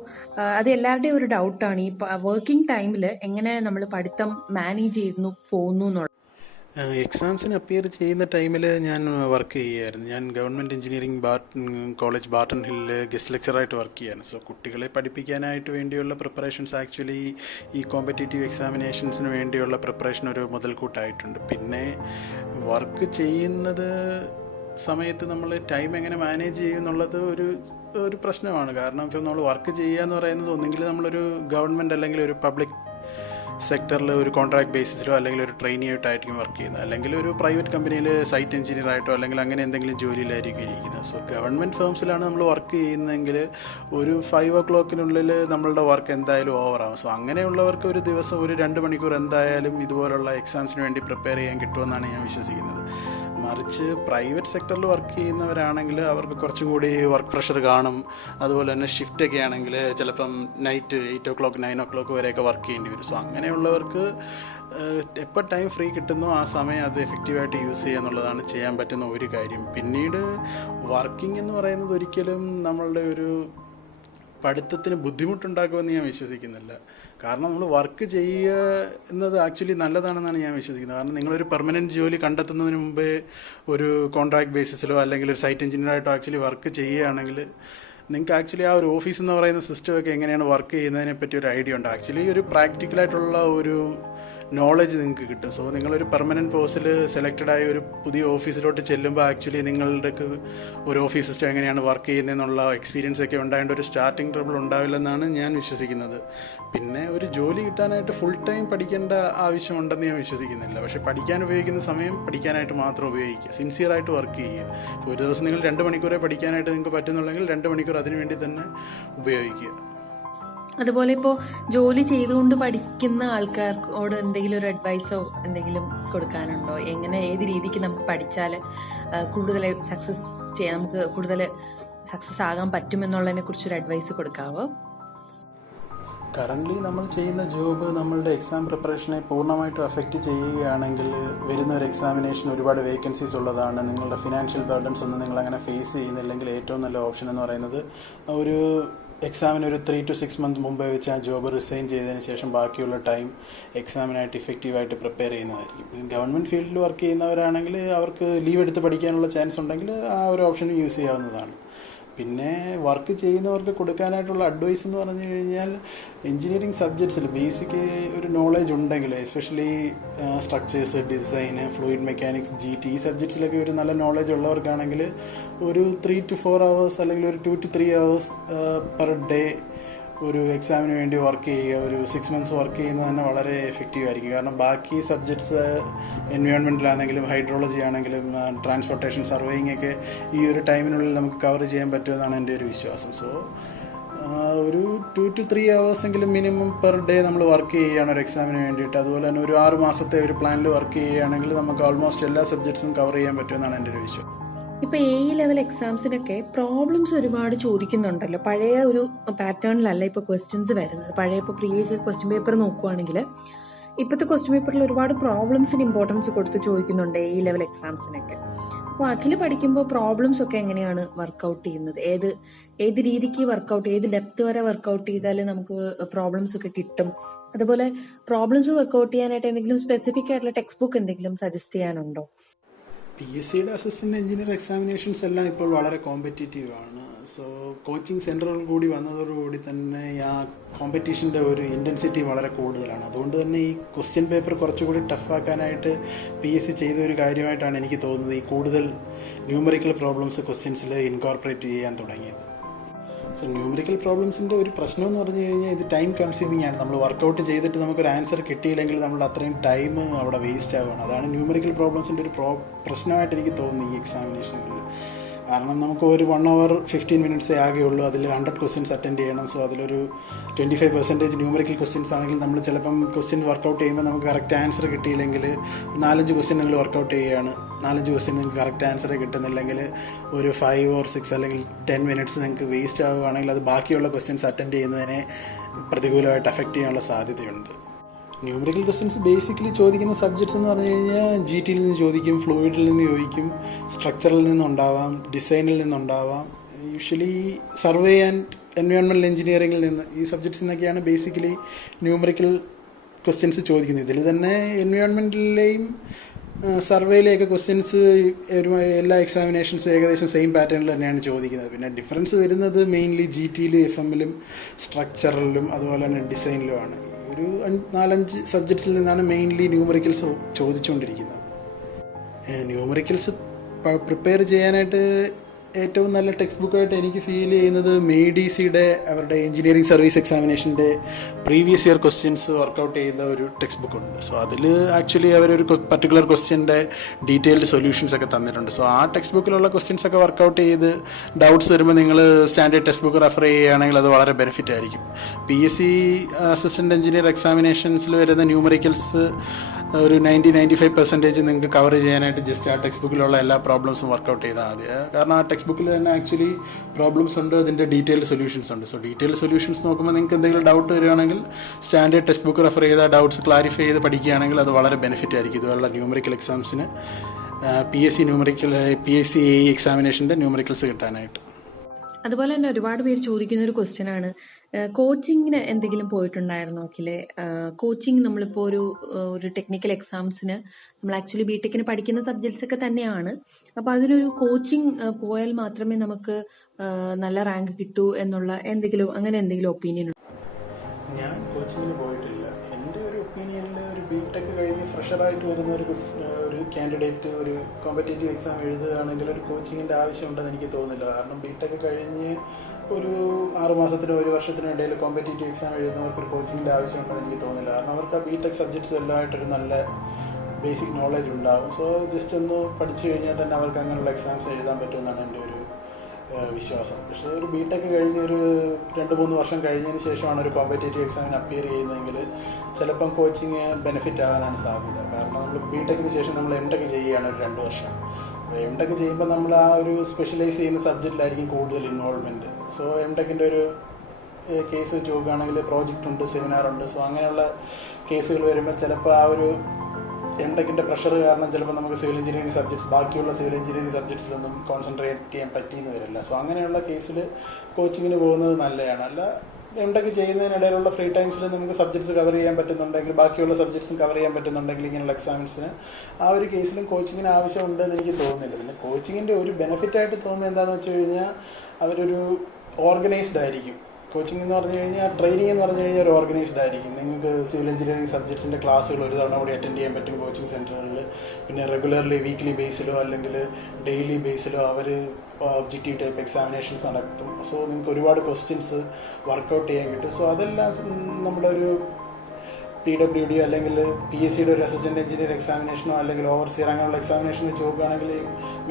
അത് എല്ലാവരുടെയും ഒരു ഡൗട്ടാണ്, ഈ വർക്കിംഗ് ടൈമിൽ എങ്ങനെ നമ്മൾ പഠിത്തം മാനേജ് ചെയ്തു പോകുന്നു എന്നുള്ളത്. എക്സാംസിന് അപ്പിയർ ചെയ്യുന്ന ടൈമിൽ ഞാൻ വർക്ക് ചെയ്യുമായിരുന്നു. ഞാൻ ഗവൺമെൻറ് എഞ്ചിനീയറിംഗ് കോളേജ് ബാർട്ടൺ ഹില്ലിൽ ഗസ്റ്റ് ലെക്ചറായിട്ട് വർക്ക് ചെയ്യാണ്. സോ കുട്ടികളെ പഠിപ്പിക്കാനായിട്ട് വേണ്ടിയുള്ള പ്രിപ്പറേഷൻസ് ആക്ച്വലി ഈ കോമ്പറ്റേറ്റീവ് എക്സാമിനേഷൻസിന് വേണ്ടിയുള്ള പ്രിപ്പറേഷൻ ഒരു മുതൽക്കൂട്ടായിട്ടുണ്ട്. പിന്നെ വർക്ക് ചെയ്യുന്നത് സമയത്ത് നമ്മൾ ടൈം എങ്ങനെ മാനേജ് ചെയ്യും എന്നുള്ളത് ഒരു പ്രശ്നമാണ്. കാരണം ഇപ്പോൾ നമ്മൾ വർക്ക് ചെയ്യുക എന്ന് പറയുന്നത് ഒന്നെങ്കിൽ നമ്മളൊരു ഗവൺമെൻറ് അല്ലെങ്കിൽ ഒരു പബ്ലിക് സെക്ടറിൽ ഒരു കോൺട്രാക്ട് ബേസിസിലോ അല്ലെങ്കിൽ ഒരു ട്രെയിനി ആയിട്ടായിരിക്കും വർക്ക് ചെയ്യുന്നത്, അല്ലെങ്കിൽ ഒരു പ്രൈവറ്റ് കമ്പനിയിൽ സൈറ്റ് എഞ്ചിനീയർ ആയിട്ടോ അല്ലെങ്കിൽ അങ്ങനെ എന്തെങ്കിലും ജോലിയിലായിരിക്കും ഇരിക്കുന്നത്. സോ ഗവൺമെൻറ് ഫേംസിലാണ് നമ്മൾ വർക്ക് ചെയ്യുന്നതെങ്കിൽ ഒരു 5 o'clock നമ്മളുടെ വർക്ക് എന്തായാലും ഓവറാകും. സോ അങ്ങനെയുള്ളവർക്ക് ഒരു ദിവസം ഒരു 2 മണിക്കൂർ എന്തായാലും ഇതുപോലുള്ള എക്സാംസിന് വേണ്ടി പ്രിപ്പയർ ചെയ്യാൻ കിട്ടുമെന്നാണ് ഞാൻ വിശ്വസിക്കുന്നത്. മറിച്ച് പ്രൈവറ്റ് സെക്ടറിൽ വർക്ക് ചെയ്യുന്നവരാണെങ്കിൽ അവർക്ക് കുറച്ചും കൂടി വർക്ക് പ്രഷർ കാണും. അതുപോലെ തന്നെ ഷിഫ്റ്റൊക്കെ ആണെങ്കിൽ ചിലപ്പം നൈറ്റ് 8 o'clock 9 o'clock വരെയൊക്കെ വർക്ക് ചെയ്യേണ്ടി വരും. സോ അങ്ങനെയുള്ളവർക്ക് എപ്പോൾ ടൈം ഫ്രീ കിട്ടുന്നോ ആ സമയം അത് എഫക്റ്റീവായിട്ട് യൂസ് ചെയ്യുക എന്നുള്ളതാണ് ചെയ്യാൻ പറ്റുന്ന ഒരു കാര്യം. പിന്നീട് വർക്കിംഗ് എന്ന് പറയുന്നത് ഒരിക്കലും നമ്മളുടെ ഒരു പഠിത്തത്തിന് ബുദ്ധിമുട്ടുണ്ടാക്കുമെന്ന് ഞാൻ വിശ്വസിക്കുന്നില്ല. കാരണം നമ്മൾ വർക്ക് ചെയ്യുക എന്നത് ആക്ച്വലി നല്ലതാണെന്നാണ് ഞാൻ വിശ്വസിക്കുന്നത്. കാരണം നിങ്ങളൊരു പെർമനൻറ്റ് ജോലി കണ്ടെത്തുന്നതിന് മുമ്പേ ഒരു കോൺട്രാക്ട് ബേസിസിലോ അല്ലെങ്കിൽ ഒരു സൈറ്റ് എഞ്ചിനീയറായിട്ടോ ആക്ച്വലി വർക്ക് ചെയ്യുകയാണെങ്കിൽ നിങ്ങൾക്ക് ആക്ച്വലി ആ ഒരു ഓഫീസ് എന്ന് പറയുന്ന സിസ്റ്റമൊക്കെ എങ്ങനെയാണ് വർക്ക് ചെയ്യുന്നതിനെ പറ്റി ഒരു ഐഡിയ ഉണ്ട്. ആക്ച്വലി ഒരു പ്രാക്ടിക്കലായിട്ടുള്ള ഒരു നോളജ് നിങ്ങൾക്ക് കിട്ടും. സോ നിങ്ങളൊരു പെർമനൻറ്റ് പോസ്റ്റിൽ സെലക്റ്റഡായി ഒരു പുതിയ ഓഫീസിലോട്ട് ചെല്ലുമ്പോൾ ആക്ച്വലി നിങ്ങളുടെ ഒരു ഓഫീസ് സിസ്റ്റം എങ്ങനെയാണ് വർക്ക് ചെയ്യുന്നതെന്നുള്ള എക്സ്പീരിയൻസ് ഒക്കെ ഉണ്ടായതുകൊണ്ട് ഒരു സ്റ്റാർട്ടിങ് ട്രബിൾ ഉണ്ടാവില്ലെന്നാണ് ഞാൻ വിശ്വസിക്കുന്നത്. പിന്നെ ഒരു ജോലി കിട്ടാനായിട്ട് ഫുൾ ടൈം പഠിക്കേണ്ട ആവശ്യമുണ്ടെന്ന് ഞാൻ വിശ്വസിക്കുന്നില്ല. പക്ഷേ പഠിക്കാൻ ഉപയോഗിക്കുന്ന സമയം പഠിക്കാനായിട്ട് മാത്രം ഉപയോഗിക്കുക, സിൻസിയറായിട്ട് വർക്ക് ചെയ്യുക. ഇപ്പോൾ ഒരു ദിവസം നിങ്ങൾ 2 മണിക്കൂറേ പഠിക്കാനായിട്ട് നിങ്ങൾക്ക് പറ്റുന്നുണ്ടെങ്കിൽ 2 മണിക്കൂർ അതിനു വേണ്ടി തന്നെ ഉപയോഗിക്കുക. അതുപോലെ ഇപ്പോൾ ജോലി ചെയ്തുകൊണ്ട് പഠിക്കുന്ന ആൾക്കാരോട് എന്തെങ്കിലും ഒരു അഡ്വൈസോ എന്തെങ്കിലും കൊടുക്കാനുണ്ടോ? എങ്ങനെ ഏത് രീതിക്ക് നമുക്ക് പഠിച്ചാൽ കൂടുതൽ സക്സസ് ചെയ്യാൻ, നമുക്ക് കൂടുതൽ സക്സസ് ആകാൻ പറ്റുമെന്നുള്ളതിനെ കുറിച്ചൊരു അഡ്വൈസ് കൊടുക്കാവോ? കറൻ്റ്ലി നമ്മൾ ചെയ്യുന്ന ജോബ് നമ്മളുടെ എക്സാം പ്രിപ്പറേഷനെ പൂർണ്ണമായിട്ടും അഫക്റ്റ് ചെയ്യുകയാണെങ്കിൽ വരുന്ന ഒരു എക്സാമിനേഷൻ ഒരുപാട് വേക്കൻസീസ് ഉള്ളതാണ്. നിങ്ങളുടെ ഫിനാൻഷ്യൽ ബർഡൻസ് ഒന്നും നിങ്ങളങ്ങനെ ഫേസ് ചെയ്യുന്നില്ലെങ്കിൽ ഏറ്റവും നല്ല ഓപ്ഷൻ എന്ന് പറയുന്നത് ഒരു എക്സാമിന് ഒരു 3 to 6 months മുമ്പേ വെച്ച് ആ ജോബ് റിസൈൻ ചെയ്തതിന് ശേഷം ബാക്കിയുള്ള ടൈം എക്സാമിനായിട്ട് ഇഫക്റ്റീവായിട്ട് പ്രിപ്പയർ ചെയ്യുന്നതായിരിക്കും. ഗവൺമെൻറ് ഫീൽഡിൽ വർക്ക് ചെയ്യുന്നവരാണെങ്കിൽ അവർക്ക് ലീവ് എടുത്ത് പഠിക്കാനുള്ള ചാൻസ് ഉണ്ടെങ്കിൽ ആ ഒരു ഓപ്ഷൻ യൂസ് ചെയ്യാവുന്നതാണ്. പിന്നെ വർക്ക് ചെയ്യുന്നവർക്ക് കൊടുക്കാനായിട്ടുള്ള അഡ്വൈസ് എന്ന് പറഞ്ഞു കഴിഞ്ഞാൽ എഞ്ചിനീയറിംഗ് സബ്ജക്ട്സിൽ ബേസിക് ഒരു നോളജ് ഉണ്ടെങ്കിൽ, എസ്പെഷ്യലി സ്ട്രക്ചേഴ്സ്, ഡിസൈന്, ഫ്ലൂയിഡ് മെക്കാനിക്സ്, GT ഈ സബ്ജക്ട്സിലൊക്കെ ഒരു നല്ല നോളജ് ഉള്ളവർക്കാണെങ്കിൽ ഒരു 3 to 4 hours അല്ലെങ്കിൽ ഒരു 2 to 3 hours പെർ ഡേ ഒരു എക്സാമിന് വേണ്ടി വർക്ക് ചെയ്യുക, ഒരു 6 months വർക്ക് ചെയ്യുന്നത് തന്നെ വളരെ എഫക്റ്റീവ് ആയിരിക്കും. കാരണം ബാക്കി സബ്ജക്ട്സ് എൻവയോൺമെൻറ്റിലാണെങ്കിലും ഹൈഡ്രോളജി ആണെങ്കിലും ട്രാൻസ്പോർട്ടേഷൻ സർവേയിങ് ഒക്കെ ഈ ഒരു ടൈമിനുള്ളിൽ നമുക്ക് കവർ ചെയ്യാൻ പറ്റുമെന്നാണ് എൻ്റെ ഒരു വിശ്വാസം. സോ ഒരു 2 to 3 hours എങ്കിലും മിനിമം പെർ ഡേ നമ്മൾ വർക്ക് ചെയ്യുകയാണ് ഒരു എക്സാമിന് വേണ്ടിയിട്ട്. അതുപോലെ തന്നെ ഒരു 6 മാസത്തെ ഒരു പ്ലാനിൽ വർക്ക് ചെയ്യുകയാണെങ്കിൽ നമുക്ക് ഓൾമോസ്റ്റ് എല്ലാ സബ്ജക്ട്സും കവർ ചെയ്യാൻ പറ്റുമെന്നാണ് എൻ്റെ ഒരു വിശ്വാസം. ഇപ്പൊ A-level എക്സാംസിനൊക്കെ പ്രോബ്ലംസ് ഒരുപാട് ചോദിക്കുന്നുണ്ടല്ലോ. പഴയ ഒരു പാറ്റേണിലല്ല ഇപ്പൊ ക്വസ്റ്റ്യൻസ് വരുന്നത്. പഴയ ഇപ്പോൾ പ്രീവിയസ് ക്വസ്റ്റ്യൻ പേപ്പർ നോക്കുവാണെങ്കിൽ ഇപ്പോഴത്തെ ക്വസ്റ്റ്യൻ പേപ്പറിൽ ഒരുപാട് പ്രോബ്ലംസിന് ഇമ്പോർട്ടൻസ് കൊടുത്ത് ചോദിക്കുന്നുണ്ട് A-level എക്സാംസിനൊക്കെ. അപ്പോൾ അഖില് പഠിക്കുമ്പോൾ പ്രോബ്ലംസ് ഒക്കെ എങ്ങനെയാണ് വർക്കൗട്ട് ചെയ്യുന്നത്? ഏത് രീതിക്ക് വർക്കൗട്ട്, ഏത് ഡെപ്ത് വരെ വർക്കൗട്ട് ചെയ്താൽ നമുക്ക് പ്രോബ്ലംസ് ഒക്കെ കിട്ടും? അതുപോലെ പ്രോബ്ലംസ് വർക്കൗട്ട് ചെയ്യാനായിട്ട് എന്തെങ്കിലും സ്പെസിഫിക് ആയിട്ടുള്ള ടെക്സ്റ്റ് ബുക്ക് എന്തെങ്കിലും സജസ്റ്റ് ചെയ്യാനുണ്ടോ? PSCയുടെ അസിസ്റ്റൻറ്റ് എഞ്ചിനീയർ എക്സാമിനേഷൻസ് എല്ലാം ഇപ്പോൾ വളരെ കോമ്പറ്റീറ്റീവ് ആണ്. സോ കോച്ചിങ് സെൻറ്ററുകൾ കൂടി വന്നതോടുകൂടി തന്നെ ആ കോമ്പറ്റീഷൻ്റെ ഒരു ഇൻറ്റൻസിറ്റി വളരെ കൂടുതലാണ്. അതുകൊണ്ട് തന്നെ ഈ ക്വസ്റ്റ്യൻ പേപ്പർ കുറച്ചുകൂടി ടഫാക്കാനായിട്ട് PSC ചെയ്ത ഒരു കാര്യമായിട്ടാണ് എനിക്ക് തോന്നുന്നത് ഈ കൂടുതൽ ന്യൂമറിക്കൽ പ്രോബ്ലംസ് ക്വസ്റ്റ്യൻസിൽ ഇൻകോർപ്പറേറ്റ് ചെയ്യാൻ തുടങ്ങിയത്. സോ ന്യൂമറിക്കൽ പ്രോബ്ലംസിൻ്റെ ഒരു പ്രശ്നം എന്ന് പറഞ്ഞു കഴിഞ്ഞാൽ ഇത് ടൈം കൺസ്യൂമിംഗ് ആണ്. നമ്മൾ വർക്കൗട്ട് ചെയ്തിട്ട് നമുക്കൊരു ആൻസർ കിട്ടിയില്ലെങ്കിൽ നമ്മൾ അത്രയും ടൈം അവിടെ വേസ്റ്റ് ആവുകയാണ്. അതാണ് ന്യൂമറിക്കൽ പ്രോബ്ലംസിൻ്റെ ഒരു പ്രശ്നമായിട്ട് എനിക്ക് തോന്നുന്നു ഈ എക്സാമിനേഷനിൽ. കാരണം നമുക്ക് ഒരു 1 hour 15 minutes ആകെ ഉള്ളൂ. അതിൽ 100 questions അറ്റൻഡ് ചെയ്യണം. സോ അതിലൊരു 25% ന്യൂമറിക്കൽ ക്വസ്റ്റ്യൻസ് ആണെങ്കിൽ നമ്മൾ ചിലപ്പം ക്വസ്റ്റ്യൻ വർക്കൗട്ട് ചെയ്യുമ്പോൾ നമുക്ക് കറക്റ്റ് ആൻസർ കിട്ടിയില്ലെങ്കിൽ 4-5 ക്വസ്റ്റ്യൻ നിങ്ങൾ വർക്കൗട്ട് ചെയ്യുകയാണ്, 4-5 ക്വസ്റ്റ്യൻ നിങ്ങൾക്ക് കറക്റ്റ് ആൻസർ കിട്ടുന്നില്ലെങ്കിൽ ഒരു 5 or 6 അല്ലെങ്കിൽ 10 minutes നിങ്ങൾക്ക് വേസ്റ്റ് ആവുകയാണെങ്കിൽ അത് ബാക്കിയുള്ള ക്വസ്റ്റ്യൻസ് അറ്റൻഡ് ചെയ്യുന്നതിനെ പ്രതികൂലമായിട്ട് അഫക്റ്റ് ചെയ്യാനുള്ള സാധ്യതയുണ്ട്. ന്യൂമറിക്കൽ ക്വസ്റ്റ്യൻസ് ബേസിക്കലി ചോദിക്കുന്ന സബ്ജക്ട്സ് എന്ന് പറഞ്ഞു കഴിഞ്ഞാൽ GTയിൽ നിന്ന് ചോദിക്കും, ഫ്ലൂയിഡിൽ നിന്ന് ചോദിക്കും, സ്ട്രക്ചറിൽ നിന്നുണ്ടാവാം, ഡിസൈനിൽ നിന്നുണ്ടാവാം, യൂഷ്വലി സർവേ ആൻഡ് എൻവയോൺമെൻറ്റൽ എഞ്ചിനീയറിംഗിൽ നിന്ന്, ഈ സബ്ജക്ട്സിൽ നിന്നൊക്കെയാണ് ബേസിക്കലി ന്യൂമറിക്കൽ ക്വസ്റ്റ്യൻസ് ചോദിക്കുന്നത്. ഇതിൽ തന്നെ എൻവയോൺമെൻറ്റിലെയും സർവേയിലെയൊക്കെ ക്വസ്റ്റ്യൻസ് എല്ലാ എക്സാമിനേഷൻസും ഏകദേശം സെയിം പാറ്റേണിൽ തന്നെയാണ് ചോദിക്കുന്നത്. പിന്നെ ഡിഫറൻസ് വരുന്നത് മെയിൻലി GTയിലും FM-ലും സ്ട്രക്ചറിലും അതുപോലെ തന്നെ ഡിസൈനിലുമാണ്. ഒരു 4-5 സബ്ജക്ട്സിൽ നിന്നാണ് മെയിൻലി ന്യൂമറിക്കൽസ് ചോദിച്ചുകൊണ്ടിരിക്കുന്നത്. ന്യൂമറിക്കൽസ് പ്രിപ്പയർ ചെയ്യാനായിട്ട് ഏറ്റവും നല്ല ടെക്സ്റ്റ് ബുക്കായിട്ട് എനിക്ക് ഫീൽ ചെയ്യുന്നത് MEDCയുടെ അവരുടെ എഞ്ചിനീയറിംഗ് സർവീസ് എക്സാമിനേഷൻ്റെ പ്രീവിയസ് ഇയർ ക്വസ്റ്റ്യൻസ് വർക്കൗട്ട് ചെയ്യുന്ന ഒരു ടെക്സ്റ്റ് ബുക്കുണ്ട്. സോ അതിൽ ആക്ച്വലി അവരൊരു പർട്ടിക്കുലർ ക്വസ്റ്റ്യൻ്റെ ഡീറ്റെയിൽഡ് സൊല്യൂഷൻസ് ഒക്കെ തന്നിട്ടുണ്ട്. സോ ആ ടെക്സ്റ്റ് ബുക്കിലുള്ള ക്വസ്റ്റ്യൻസ് ഒക്കെ വർക്കൗട്ട് ചെയ്ത് ഡൗട്ട്സ് വരുമ്പോൾ നിങ്ങൾ സ്റ്റാൻഡേർഡ് ടെക്സ്റ്റ് ബുക്ക് റെഫർ ചെയ്യുകയാണെങ്കിൽ അത് വളരെ ബെനിഫിറ്റ് ആയിരിക്കും. PSC അസിസ്റ്റൻറ്റ് എഞ്ചിനീയർ എക്സാമിനേഷൻസിൽ വരുന്ന ന്യൂമറിക്കൽസ് ഒരു 90-95% നിങ്ങൾക്ക് കവർ ചെയ്യാനായിട്ട് ജസ്റ്റ് ആ ടെക്സ്റ്റ് ബുക്കിലുള്ള എല്ലാ പ്രോബ്ലംസും വർക്കൗട്ട് ചെയ്താൽ മതി. കാരണം ആ ടെക്സ്റ്റ് ബുക്കിൽ തന്നെ ആക്ച്വലി പ്രോബ്ലംസ് ഉണ്ട്, അതിൻ്റെ ഡീറ്റെയിൽഡ് സൊല്യൂഷൻസ് ഉണ്ട്. സോ ഡീറ്റെയിൽഡ് സൊല്യൂഷൻസ് നോക്കുമ്പോൾ നിങ്ങൾക്ക് എന്തെങ്കിലും ഡൗട്ട് വരികയാണെങ്കിൽ സ്റ്റാൻഡേർഡ് ടെക്സ്റ്റ് ബുക്ക് റെഫർ ചെയ്താൽ ഡൗട്ട്സ് ക്ലാരിഫൈ ചെയ്ത് പഠിക്കുകയാണെങ്കിൽ അത് വളരെ ബെനിഫിറ്റ് ആയിരിക്കും ഇതുപോലുള്ള ന്യൂമറിക്കൽ എക്സാംസിന് PSC എക്സാമിനേഷൻ്റെ ന്യൂമറിക്കൽസ് കിട്ടാനായിട്ട്. അതുപോലെ തന്നെ ഒരുപാട് പേര് ചോദിക്കുന്ന ഒരു ക്വസ്റ്റ്യൻ ആണ്, കോച്ചിങ്ങിന് എന്തെങ്കിലും പോയിട്ടുണ്ടായിരുന്നോ അഖിലെ? കോച്ചിങ് നമ്മളിപ്പോൾ ഒരു ടെക്നിക്കൽ എക്സാംസിന് നമ്മൾ ആക്ച്വലി BTechന് പഠിക്കുന്ന സബ്ജക്ട്സ് ഒക്കെ തന്നെയാണ്. അപ്പോൾ അതിനൊരു കോച്ചിങ് പോയാൽ മാത്രമേ നമുക്ക് നല്ല റാങ്ക് കിട്ടൂ എന്നുള്ള അങ്ങനെ എന്തെങ്കിലും ഒപ്പീനിയൻ ഉണ്ടോ? ഞാൻ കോച്ചിങ്ങിന് പോയിട്ടില്ല. എൻ്റെ ഒരു ഒപ്പീനിയനിൽ ഒരു BTech കഴിഞ്ഞ് ഫ്രഷറായിട്ട് വരുന്ന ഒരു കാൻഡിഡേറ്റ് ഒരു കോമ്പറ്റേറ്റീവ് എക്സാം എഴുതുകയാണെങ്കിൽ ഒരു കോച്ചിങ്ങിൻ്റെ ആവശ്യമുണ്ടെന്ന് എനിക്ക് തോന്നുന്നില്ല. കാരണം BTech കഴിഞ്ഞ് ഒരു 6 മാസത്തിനോ 1 വർഷത്തിനോ ഇടയിൽ കോമ്പറ്റേറ്റീവ് എക്സാം എഴുതുന്നവർക്ക് ഒരു കോച്ചിങ്ങിൻ്റെ ആവശ്യമുണ്ടെന്ന് എനിക്ക് തോന്നുന്നില്ല. കാരണം അവർക്ക് ആ BTech സബ്ജക്ട്സ് എല്ലാമായിട്ടൊരു നല്ല ബേസിക് നോളജ് ഉണ്ടാകും. സോ ജസ്റ്റ് ഒന്ന് പഠിച്ചു കഴിഞ്ഞാൽ തന്നെ അവർക്ക് അങ്ങനെയുള്ള എക്സാംസ് എഴുതാൻ പറ്റുമെന്നാണ് എൻ്റെ ഒരു വിശ്വാസം. പക്ഷേ ഒരു BTech കഴിഞ്ഞ് ഒരു 2-3 വർഷം കഴിഞ്ഞതിന് ശേഷമാണ് ഒരു കോമ്പറ്റേറ്റീവ് എക്സാമിന് അപ്പിയർ ചെയ്യുന്നതെങ്കിൽ ചിലപ്പം കോച്ചിങ് ബെനിഫിറ്റ് ആകാനാണ് സാധ്യത. കാരണം നമ്മൾ BTechന് ശേഷം നമ്മൾ MTech ചെയ്യുകയാണ് ഒരു 2 വർഷം. MTech ചെയ്യുമ്പോൾ നമ്മൾ ആ ഒരു സ്പെഷ്യലൈസ് ചെയ്യുന്ന സബ്ജക്റ്റിലായിരിക്കും കൂടുതൽ ഇൻവോൾവ്മെൻറ്റ്. സോ MTechൻ്റെ ഒരു കേസ് വെച്ച് നോക്കുകയാണെങ്കിൽ പ്രോജക്റ്റ് ഉണ്ട്, സെമിനാർ ഉണ്ട്. സോ അങ്ങനെയുള്ള കേസുകൾ വരുമ്പോൾ ചിലപ്പോൾ ആ ഒരു MTechൻ്റെ പ്രഷർ കാരണം ചിലപ്പോൾ നമുക്ക് സിവിൽ എഞ്ചിനീയറിംഗ് സബ്ജക്ട്സ് ബാക്കിയുള്ള സിവിൽ എഞ്ചിനീയറിംഗ് സബ്ജക്ട്സിലൊന്നും കോൺസെൻട്രേറ്റ് ചെയ്യാൻ പറ്റിയെന്ന് വരില്ല. സോ അങ്ങനെയുള്ള കേസിൽ കോച്ചിങ്ങിന് പോകുന്നത് നല്ലതാണ്. അല്ല MTech ചെയ്യുന്നതിനിടയിലുള്ള ഫ്രീ ടൈംസിൽ നമുക്ക് സബ്ജക്ട്സ് കവർ ചെയ്യാൻ പറ്റുന്നുണ്ടെങ്കിൽ ബാക്കിയുള്ള സബ്ജക്ട്സും കവർ ചെയ്യാൻ പറ്റുന്നുണ്ടെങ്കിൽ ഇങ്ങനെയുള്ള എക്സാംസിന് ആ ഒരു കേസിലും കോച്ചിങ്ങിന് ആവശ്യമുണ്ടെന്ന് എനിക്ക് തോന്നുന്നില്ല. പിന്നെ കോച്ചിങ്ങിൻ്റെ ഒരു ബെനിഫിറ്റായിട്ട് തോന്നുന്നത് എന്താണെന്ന് വെച്ച് കഴിഞ്ഞാൽ അവരൊരു ഓർഗനൈസ്ഡ് ആയിരിക്കും. കോച്ചിങ് എന്ന് പറഞ്ഞു കഴിഞ്ഞാൽ ട്രെയിനിങ് എന്ന് പറഞ്ഞു കഴിഞ്ഞാൽ ഒരു ഓർഗനൈസ്ഡ് ആയിരിക്കും. നിങ്ങൾക്ക് സിവിൽ എഞ്ചിനീയറിംഗ് സബ്ജക്ട്സിൻ്റെ ക്ലാസ്സുകൾ ഒരു തവണ കൂടി അറ്റൻഡ് ചെയ്യാൻ പറ്റും കോച്ചിങ് സെൻറ്ററുകളിൽ. പിന്നെ റെഗുലർലി വീക്ക്ലി ബേസിലോ അല്ലെങ്കിൽ ഡെയിലി ബേസിലോ അവർ ഒബ്ജക്റ്റീവ് ടൈപ്പ് എക്സാമിനേഷൻസ് നടത്തും. സോ നിങ്ങൾക്ക് ഒരുപാട് ക്വസ്റ്റ്യൻസ് വർക്കൗട്ട് ചെയ്യാൻ കിട്ടും. സോ അതെല്ലാം നമ്മുടെ ഒരു PWD അല്ലെങ്കിൽ PSCയുടെ ഒരു അസിസ്റ്റൻറ്റ് എഞ്ചിനീയർ എക്സാമിനേഷനോ അല്ലെങ്കിൽ ഓവർസിയർ അങ്ങനെയുള്ള എക്സാമിനേഷൻ വെച്ച് നോക്കുകയാണെങ്കിൽ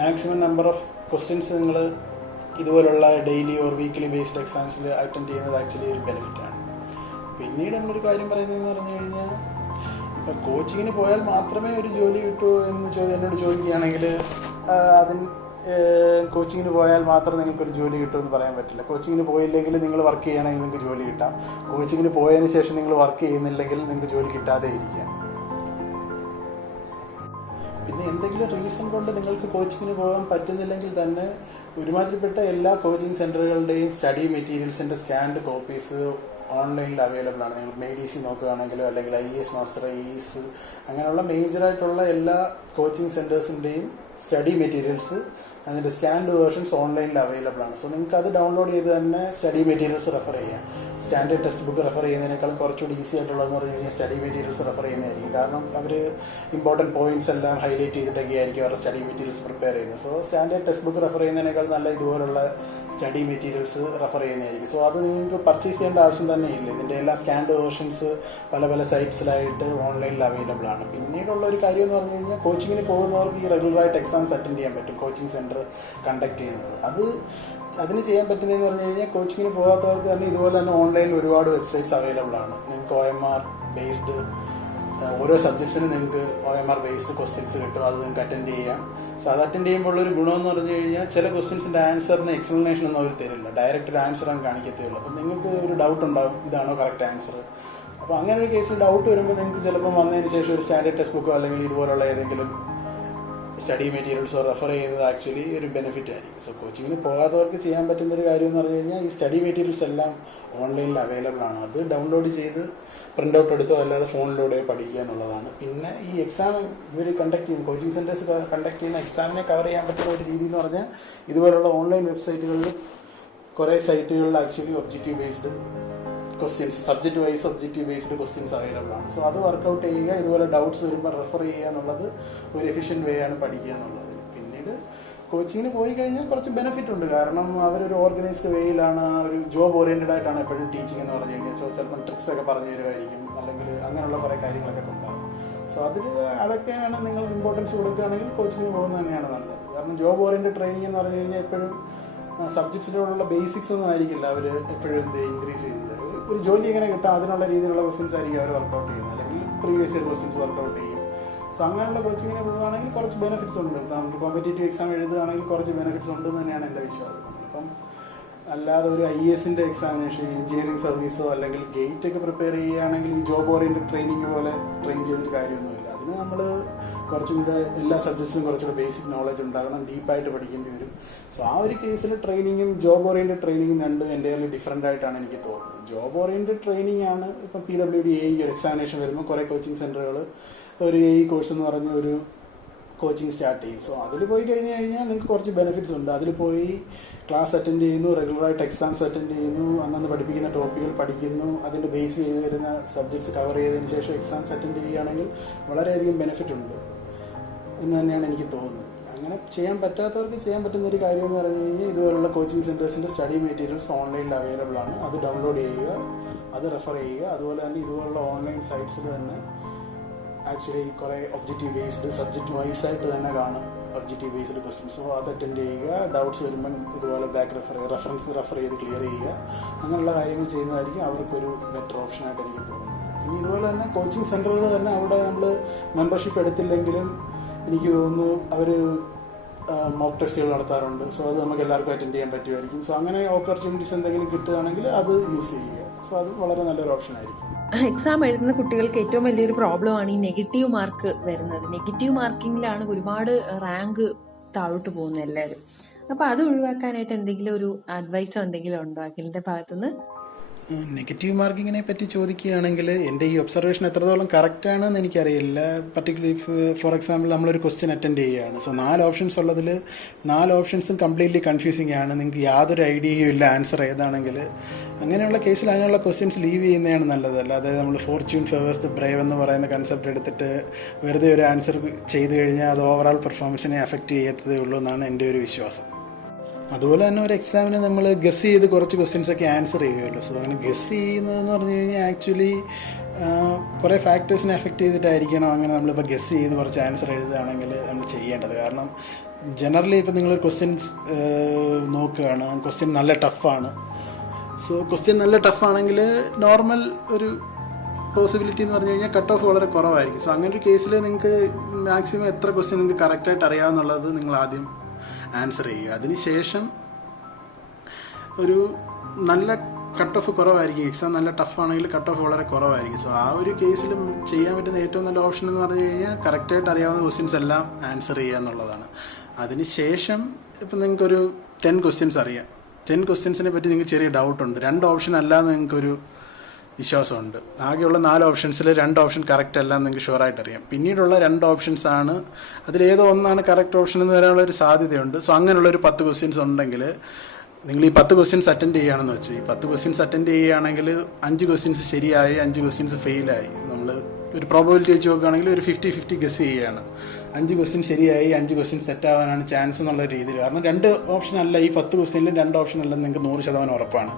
മാക്സിമം നമ്പർ ഓഫ് ക്വസ്റ്റ്യൻസ് നിങ്ങൾ ഇതുപോലുള്ള ഡെയിലി ഓർ വീക്ക്ലി ബേസ്ഡ് എക്സാംസിൽ അറ്റൻഡ് ചെയ്യുന്നത് ആക്ച്വലി ഒരു ബെനിഫിറ്റാണ്. പിന്നീട് നമ്മളൊരു കാര്യം പറയുന്നതെന്ന് പറഞ്ഞു കഴിഞ്ഞാൽ ഇപ്പം കോച്ചിങ്ങിന് പോയാൽ മാത്രമേ ഒരു ജോലി കിട്ടൂ എന്ന് എന്നോട് ചോദിക്കുകയാണെങ്കിൽ അതിന് കോച്ചിങ്ങിന് പോയാൽ മാത്രം നിങ്ങൾക്കൊരു ജോലി കിട്ടുമെന്ന് പറയാൻ പറ്റില്ല. കോച്ചിങ്ങിന് പോയില്ലെങ്കിൽ നിങ്ങൾ വർക്ക് ചെയ്യുകയാണെങ്കിൽ നിങ്ങൾക്ക് ജോലി കിട്ടാം. കോച്ചിങ്ങിന് പോയതിന് ശേഷം നിങ്ങൾ വർക്ക് ചെയ്യുന്നില്ലെങ്കിൽ നിങ്ങൾക്ക് ജോലി കിട്ടാതെ ഇരിക്കാം. പിന്നെ എന്തെങ്കിലും റീസൺ കൊണ്ട് നിങ്ങൾക്ക് കോച്ചിങ്ങിന് പോകാൻ പറ്റുന്നില്ലെങ്കിൽ തന്നെ ഒരുമാതിരിപ്പെട്ട എല്ലാ കോച്ചിങ് സെൻറ്ററുകളുടെയും സ്റ്റഡി മെറ്റീരിയൽസിൻ്റെ സ്കാൻഡ് കോപ്പീസ് ഓൺലൈനിൽ അവൈലബിൾ ആണ്. നിങ്ങൾ MEDC നോക്കുകയാണെങ്കിലോ അല്ലെങ്കിൽ IAS മാസ്റ്റർ, ACE അങ്ങനെയുള്ള മേജറായിട്ടുള്ള എല്ലാ കോച്ചിങ് സെൻറ്റേഴ്സിൻ്റെയും സ്റ്റഡി മെറ്റീരിയൽസ് അതിൻ്റെ സ്കാൻഡ് വേർഷൻസ് ഓൺലൈനിൽ അവൈലബിൾ ആണ്. സോ നിങ്ങൾക്ക് അത് ഡൗൺലോഡ് ചെയ്ത് തന്നെ സ്റ്റഡി മെറ്റീരിയൽസ് റെഫർ ചെയ്യാം. സ്റ്റാൻഡേർഡ് ടെക്സ്റ്റ് ബുക്ക് റെഫർ ചെയ്യുന്നതിനേക്കാളും കുറച്ചുകൂടി ഈസി ആയിട്ടുള്ളതെന്ന് പറഞ്ഞു കഴിഞ്ഞാൽ സ്റ്റഡി മെറ്റീരിയൽസ് റെഫർ ചെയ്യുന്നതായിരിക്കും. കാരണം അവർ ഇമ്പോർട്ടൻറ്റ് പോയിന്റ്സ് എല്ലാം ഹൈലൈറ്റ് ചെയ്തിട്ടൊക്കെ ആയിരിക്കും അവരുടെ സ്റ്റഡി മെറ്റീരിയൽസ് പ്രിപ്പയർ ചെയ്യുന്നത്. So standard text book refer ചെയ്യുന്നതിനേക്കാൾ നല്ല ഇതുപോലുള്ള സ്റ്റഡി മെറ്റീരിയൽസ് റെഫർ ചെയ്യുന്നതായിരിക്കും. സോ അത് നിങ്ങൾക്ക് പർച്ചേസ് ചെയ്യേണ്ട ആവശ്യം തന്നെ ഇല്ല. ഇതിൻ്റെ എല്ലാ സ്കാൻഡ് വേർഷൻസ് പല പല സൈറ്റ്സിലായിട്ട് ഓൺലൈനിൽ അവൈലബിൾ ആണ്. പിന്നീടുള്ള ഒരു കാര്യം എന്ന് പറഞ്ഞു കഴിഞ്ഞാൽ കോച്ചിങ്ങിന് പോകുന്നവർക്ക് ഈ റെഗുലറായിട്ട് എക്സാംസ് അറ്റൻഡ് ചെയ്യാൻ പറ്റും. കോച്ചിങ് സെൻറ്റർ കണ്ടക്ട് ചെയ്യുന്നത് അതിന് ചെയ്യാൻ പറ്റുന്നതെന്ന് പറഞ്ഞു കഴിഞ്ഞാൽ കോച്ചിങ്ങിന് പോകാത്തവർക്ക് തന്നെ ഇതുപോലെ തന്നെ ഓൺലൈനിൽ ഒരുപാട് വെബ്സൈറ്റ്സ് അവൈലബിൾ ആണ്. നിങ്ങൾക്ക് OMR ബേസ്ഡ് ഓരോ സബ്ജക്ട്സിനും നിങ്ങൾക്ക് OMR ബേസ്ഡ് ക്വസ്റ്റ്യൻസ് കിട്ടും. അത് നിങ്ങൾക്ക് അറ്റൻഡ് ചെയ്യാം. സോ അത് അറ്റൻഡ് ചെയ്യുമ്പോൾ ഒരു ഗുണമെന്ന് പറഞ്ഞു കഴിഞ്ഞാൽ ചില ക്വസ്റ്റ്യൻസിൻ്റെ ആൻസറിന് എക്സ്പ്ലനേഷൻ ഒന്നും അവർ തരില്ല, ഡയറക്റ്റ് ഒരു ആൻസർ അങ്ങ് കാണിക്കത്തേ ഉള്ളൂ. അപ്പോൾ നിങ്ങൾക്ക് ഒരു ഡൗട്ട് ഉണ്ടാവും, ഇതാണോ കറക്റ്റ് ആൻസർ. അപ്പോൾ അങ്ങനെ ഒരു കേസിൽ ഡൗട്ട് വരുമ്പോൾ നിങ്ങൾക്ക് ചിലപ്പോൾ വന്നതിന് ശേഷം ഒരു സ്റ്റാൻഡേർഡ് ടെക്സ്റ്റ് ബുക്കോ അല്ലെങ്കിൽ ഇതുപോലുള്ള ഏതെങ്കിലും സ്റ്റഡി മെറ്റീരിയൽസോ റെഫർ ചെയ്യുന്നത് ആക്ച്വലി ഒരു ബെനിഫിറ്റ് ആയിരിക്കും. സോ കോച്ചിങ്ങിന് പോകാത്തവർക്ക് ചെയ്യാൻ പറ്റുന്നൊരു കാര്യം എന്ന് പറഞ്ഞു കഴിഞ്ഞാൽ ഈ സ്റ്റഡി മെറ്റീരിയൽസ് എല്ലാം ഓൺലൈനിൽ അവൈലബിൾ ആണ്. അത് ഡൗൺലോഡ് ചെയ്ത് പ്രിൻ്റ് ഔട്ട് എടുത്തോ അല്ലാതെ ഫോണിലൂടെ പഠിക്കുക എന്നുള്ളതാണ്. പിന്നെ ഈ എക്സാം ഇവർ കണ്ടക്ട് ചെയ്യുന്ന കോച്ചിങ് സെൻറ്റേഴ്സ് കണ്ടക്ട് ചെയ്യുന്ന എക്സാമിനെ കവർ ചെയ്യാൻ പറ്റുന്ന ഒരു രീതി എന്ന് പറഞ്ഞാൽ ഇതുപോലുള്ള ഓൺലൈൻ വെബ്സൈറ്റുകളിൽ കുറേ സൈറ്റുകളിൽ actually objective based questions, subject vice objective based questions available ആണ്. സോ അത് വർക്കൗട്ട് ചെയ്യുക, ഇതുപോലെ ഡൗട്ട്സ് വരുമ്പോൾ റെഫർ ചെയ്യുക എന്നുള്ളത് ഒരു എഫിഷ്യൻറ്റ് വേ ആണ് പഠിക്കുക എന്നുള്ളത്. പിന്നീട് കോച്ചിങ്ങിന് പോയി കഴിഞ്ഞാൽ കുറച്ച് ബെനിഫിറ്റ് ഉണ്ട്. കാരണം അവരൊരു ഓർഗനൈസ്ഡ് വേയിലാണ്, ഒരു ജോബ് ഓറിയൻറ്റഡ് ആയിട്ടാണ് എപ്പോഴും ടീച്ചിങ് എന്ന് പറഞ്ഞു കഴിഞ്ഞാൽ. സോ ചിലപ്പം ട്രിക്സ് ഒക്കെ പറഞ്ഞു തരുമായിരിക്കും, അല്ലെങ്കിൽ അങ്ങനെയുള്ള കുറേ കാര്യങ്ങളൊക്കെ ഉണ്ടാകും. സോ അതൊക്കെയാണ് നിങ്ങൾ ഇമ്പോർട്ടൻസ് കൊടുക്കുകയാണെങ്കിൽ കോച്ചിങ്ങിന് പോകുന്നത് തന്നെയാണ് നല്ലത്. കാരണം ജോബ് ഓറിയൻറ്റഡ് ട്രെയിനിങ് എന്ന് പറഞ്ഞു കഴിഞ്ഞാൽ എപ്പോഴും സബ്ജക്ട്സിനോടുള്ള ബേസിക്സ് ഒന്നും ആയിരിക്കില്ല അവർ എപ്പോഴും ഇൻക്രീസ് ചെയ്യുന്നത്. ഒരു ജോലി എങ്ങനെ കിട്ടാം അതിനുള്ള രീതിയിലുള്ള ക്വസ്റ്റ്യൻസ് ആയിരിക്കും അവർ വർക്കൗട്ട് ചെയ്യുന്നത്, അല്ലെങ്കിൽ പ്രീവിയസ് ഇയർ ക്വസ്റ്റ്യൻസ് വർക്കൗട്ട് ചെയ്യും. സോ അങ്ങനെയുള്ള കോച്ചിങ്ങിന് പോകുകയാണെങ്കിൽ കുറച്ച് ബെനിഫിറ്റ്സ് ഉണ്ട്. ഇപ്പം നമുക്ക് കോമ്പറ്റേറ്റീവ് എക്സാം എഴുതുകയാണെങ്കിൽ കുറച്ച് ബെനിഫിറ്റ്സ് ഉണ്ടെന്ന് തന്നെയാണ് എൻ്റെ വിശ്വാസം. ഇപ്പം അല്ലാതെ ഒരു IASന്റെ എക്സാമിനേഷൻ, എഞ്ചിനീയറിംഗ് സർവീസോ അല്ലെങ്കിൽ ഗേറ്റ് ഒക്കെ പ്രിപ്പയർ ചെയ്യുകയാണെങ്കിൽ ഈ ജോബ് ഓറിയൻറ്റഡ് ട്രെയിനിങ് പോലെ ട്രെയിൻ ചെയ്തിട്ട് കാര്യമൊന്നുമില്ല. അതിന് നമ്മൾ കുറച്ചും കൂടെ എല്ലാ സബ്ജക്ട്സിലും കുറച്ചുകൂടെ ബേസിക് നോളജ് ഉണ്ടാകണം, ഡീപ്പായിട്ട് പഠിക്കേണ്ടി വരും. സോ ആ ഒരു കേസിൽ ട്രെയിനിങ്ങും ജോബ് ഓറിയൻറ്റഡ് ട്രെയിനിങ്ങും രണ്ടും എൻ്റയർലി ഡിഫറൻ്റ് ആയിട്ടാണ് എനിക്ക് തോന്നുന്നത്. ജോബ് ഓറിയൻറ്റഡ് ട്രെയിനിങ് ആണ് ഇപ്പം PWD AE ഒരു എക്സാമിനേഷൻ വരുമ്പോൾ കുറേ കോച്ചിങ് സെൻറ്ററുകൾ ഒരു AE കോഴ്സ് എന്ന് പറഞ്ഞ ഒരു കോച്ചിങ് സ്റ്റാർട്ട് ചെയ്യും. സോ അതിൽ പോയി കഴിഞ്ഞാൽ നിങ്ങൾക്ക് കുറച്ച് ബെനിഫിറ്റ്സ് ഉണ്ട്. അതിൽ പോയി ക്ലാസ് അറ്റൻഡ് ചെയ്യുന്നു, റെഗുലറായിട്ട് എക്സാംസ് അറ്റൻഡ് ചെയ്യുന്നു, അന്നന്ന് പഠിപ്പിക്കുന്ന ടോപ്പിക്കുകൾ പഠിക്കുന്നു, അതിൻ്റെ ബേസ് ചെയ്ത് വരുന്ന സബ്ജക്ട്സ് കവർ ചെയ്തതിന് ശേഷം എക്സാംസ് അറ്റൻഡ് ചെയ്യുകയാണെങ്കിൽ വളരെയധികം ബെനിഫിറ്റ് ഉണ്ട് എന്ന് തന്നെയാണ് എനിക്ക് തോന്നുന്നത്. അങ്ങനെ ചെയ്യാൻ പറ്റാത്തവർക്ക് ചെയ്യാൻ പറ്റുന്ന ഒരു കാര്യം എന്ന് പറഞ്ഞു കഴിഞ്ഞാൽ ഇതുപോലുള്ള കോച്ചിങ് സെൻറ്റേഴ്സിൻ്റെ സ്റ്റഡി മെറ്റീരിയൽസ് ഓൺലൈനിൽ അവൈലബിൾ ആണ്. അത് ഡൗൺലോഡ് ചെയ്യുക, അത് റെഫർ ചെയ്യുക. അതുപോലെ തന്നെ ഇതുപോലുള്ള ഓൺലൈൻ സൈറ്റ്സിൽ തന്നെ ആക്ച്വലി കുറേ ഒബ്ജക്റ്റീവ് ബേസ്ഡ് സബ്ജക്റ്റ് വൈസ് ആയിട്ട് തന്നെ കാണും ഒബ്ജക്റ്റീവ് ബേസ്ഡ് ക്വസ്റ്റ്യൻസ്. സോ അത് അറ്റൻഡ് ചെയ്യുക, ഡൗട്ട്സ് വരുമ്പം ഇതുപോലെ ബാക്ക് റെഫറൻസ് റെഫർ ചെയ്ത് ക്ലിയർ ചെയ്യുക. അങ്ങനെയുള്ള കാര്യങ്ങൾ ചെയ്യുന്നതായിരിക്കും അവർക്കൊരു ബെറ്റർ ഓപ്ഷനായിട്ട് എനിക്ക് തോന്നുന്നത്. ഇനി ഇതുപോലെ തന്നെ കോച്ചിങ് സെൻറ്ററുകൾ തന്നെ അവിടെ നമ്മൾ മെമ്പർഷിപ്പ് എടുത്തില്ലെങ്കിലും എനിക്ക് തോന്നുന്നു അവർ മോക്ക് ടെസ്റ്റുകൾ നടത്താറുണ്ട്. സോ അത് നമുക്ക് എല്ലാവർക്കും അറ്റൻഡ് ചെയ്യാൻ പറ്റുമായിരിക്കും. സോ അങ്ങനെ ഓപ്പർച്യൂണിറ്റീസ് എന്തെങ്കിലും കിട്ടുകയാണെങ്കിൽ അത് യൂസ് ചെയ്യുക. സോ അത് വളരെ നല്ലൊരു ഓപ്ഷൻ ആയിരിക്കും. എക്സാം എഴുതുന്ന കുട്ടികൾക്ക് ഏറ്റവും വലിയൊരു പ്രോബ്ലമാണ് ഈ നെഗറ്റീവ് മാർക്ക് വരുന്നത്. നെഗറ്റീവ് മാർക്കിങ്ങിലാണ് ഒരുപാട് റാങ്ക് താഴോട്ട് പോകുന്നത് എല്ലാവരും. അപ്പോൾ അത് ഒഴിവാക്കാനായിട്ട് എന്തെങ്കിലും ഒരു അഡ്വൈസോ എന്തെങ്കിലും ഉണ്ടോ അഖിലിൻ്റെ ഭാഗത്തുനിന്ന്? നെഗറ്റീവ് മാർക്കിങ്ങിനെ പറ്റി ചോദിക്കുകയാണെങ്കിൽ എൻ്റെ ഈ ഒബ്സർവേഷൻ എത്രത്തോളം കറക്റ്റാണെന്ന് എനിക്കറിയില്ല. പർട്ടിക്കുലർലി ഫോർ എക്സാമ്പിൾ നമ്മളൊരു ക്വസ്റ്റ്യൻ അറ്റൻഡ് ചെയ്യുകയാണ്. സോ 4 ഓപ്ഷൻസ് ഉള്ളതിൽ 4 ഓപ്ഷൻസും കംപ്ലീറ്റ്ലി കൺഫ്യൂസിങ് ആണ്. നിങ്ങൾക്ക് യാതൊരു ഐഡിയയും ഇല്ല ആൻസർ ഏതാണെങ്കിൽ. അങ്ങനെയുള്ള കേസിൽ അങ്ങനെയുള്ള ക്വസ്റ്റ്യൻസ് ലീവ് ചെയ്യുന്നതാണ് നല്ലത്. അല്ലാതെ നമ്മൾ ഫോർച്യൂൺ ഫേവേഴ്സ് ദ ബ്രേവ് എന്ന് പറയുന്ന കൺസെപ്റ്റ് എടുത്തിട്ട് വെറുതെ ഒരു ആൻസർ ചെയ്ത് കഴിഞ്ഞാൽ അത് ഓവറോൾ പെർഫോമൻസിനെ അഫക്റ്റ് ചെയ്യത്തതേ ഉള്ളൂ എന്നാണ് എൻ്റെ ഒരു വിശ്വാസം. അതുപോലെ തന്നെ ഒരു എക്സാമിന് നമ്മൾ ഗസ് ചെയ്ത് കുറച്ച് ക്വസ്റ്റ്യൻസൊക്കെ ആൻസർ ചെയ്യുമല്ലോ. സോ അങ്ങനെ ഗസ് ചെയ്യുന്നതെന്ന് പറഞ്ഞു കഴിഞ്ഞാൽ ആക്ച്വലി കുറേ ഫാക്ടേഴ്സിനെ എഫക്റ്റ് ചെയ്തിട്ടായിരിക്കണം അങ്ങനെ നമ്മളിപ്പോൾ ഗസ് ചെയ്ത് കുറച്ച് ആൻസർ എഴുതുകയാണെങ്കിൽ നമ്മൾ ചെയ്യേണ്ടത്. കാരണം ജനറലി ഇപ്പോൾ നിങ്ങളൊരു ക്വസ്റ്റ്യൻസ് നോക്കുകയാണ്, ക്വസ്റ്റ്യൻ നല്ല ടഫാണ്. സോ ക്വസ്റ്റ്യൻ നല്ല ടഫാണെങ്കിൽ നോർമൽ ഒരു പോസിബിലിറ്റി എന്ന് പറഞ്ഞു കഴിഞ്ഞാൽ കട്ട് ഓഫ് വളരെ കുറവായിരിക്കും. സോ അങ്ങനെ ഒരു കേസിൽ നിങ്ങൾക്ക് മാക്സിമം എത്ര ക്വസ്റ്റ്യൻ നിങ്ങൾക്ക് കറക്റ്റായിട്ട് അറിയാമെന്നുള്ളത് നിങ്ങൾ ആദ്യം ആൻസർ ചെയ്യുക. അതിനുശേഷം ഒരു നല്ല കട്ട് ഓഫ് കുറവായിരിക്കും. എക്സാം നല്ല ടഫാണെങ്കിൽ കട്ട് ഓഫ് വളരെ കുറവായിരിക്കും. സോ ആ ഒരു കേസിൽ ചെയ്യാൻ പറ്റുന്ന ഏറ്റവും നല്ല ഓപ്ഷൻ എന്ന് പറഞ്ഞു കഴിഞ്ഞാൽ കറക്റ്റായിട്ട് അറിയാവുന്ന ക്വസ്റ്റ്യൻസ് എല്ലാം ആൻസർ ചെയ്യുക എന്നുള്ളതാണ്. അതിനുശേഷം ഇപ്പം നിങ്ങൾക്കൊരു 10 ക്വസ്റ്റ്യൻസ് അറിയാം. 10 ക്വസ്റ്റ്യൻസിനെ പറ്റി നിങ്ങൾക്ക് ചെറിയ ഡൗട്ടുണ്ട്, 2 ഓപ്ഷൻ അല്ലാതെ നിങ്ങൾക്കൊരു വിശ്വാസമുണ്ട്. ആകെയുള്ള 4 ഓപ്ഷൻസിൽ 2 ഓപ്ഷൻ കറക്റ്റ് അല്ല എന്ന് നിങ്ങൾക്ക് ഷുവറായിട്ട് അറിയാം. പിന്നീടുള്ള 2 ഓപ്ഷൻസ് ആണ്, അതിലേതോ ഒന്നാണ് കറക്റ്റ് ഓപ്ഷൻ എന്ന് വരാനുള്ള ഒരു സാധ്യതയുണ്ട്. സോ അങ്ങനെയുള്ളൊരു 10 ക്വസ്റ്റ്യൻസ് ഉണ്ടെങ്കിൽ നിങ്ങൾ ഈ 10 ക്വസ്റ്റ്യൻസ് അറ്റൻഡ് ചെയ്യുകയാണെന്ന് വെച്ചു. ഈ 10 ക്വസ്റ്റ്യൻസ് അറ്റൻഡ് ചെയ്യുകയാണെങ്കിൽ 5 ക്വസ്റ്റ്യൻസ് ശരിയായി, 5 ക്വസ്റ്റ്യൻസ് ഫെയിലായി. നമ്മൾ ഒരു പ്രോബബിലിറ്റി വെച്ച് നോക്കുകയാണെങ്കിൽ ഒരു 50-50 ഗസ് ചെയ്യുകയാണ്. 5 ക്വസ്റ്റ്യൻ ശരിയായി, 5 ക്വസ്റ്റ്യൻ സെറ്റാവാനാണ് ചാൻസ് എന്നുള്ള രീതിയിൽ. കാരണം 2 ഓപ്ഷൻ അല്ല, ഈ 10 ക്വസ്റ്റ്യനിലും 2 ഓപ്ഷൻ അല്ലെന്ന് നിങ്ങൾക്ക് 100% ഉറപ്പാണ്.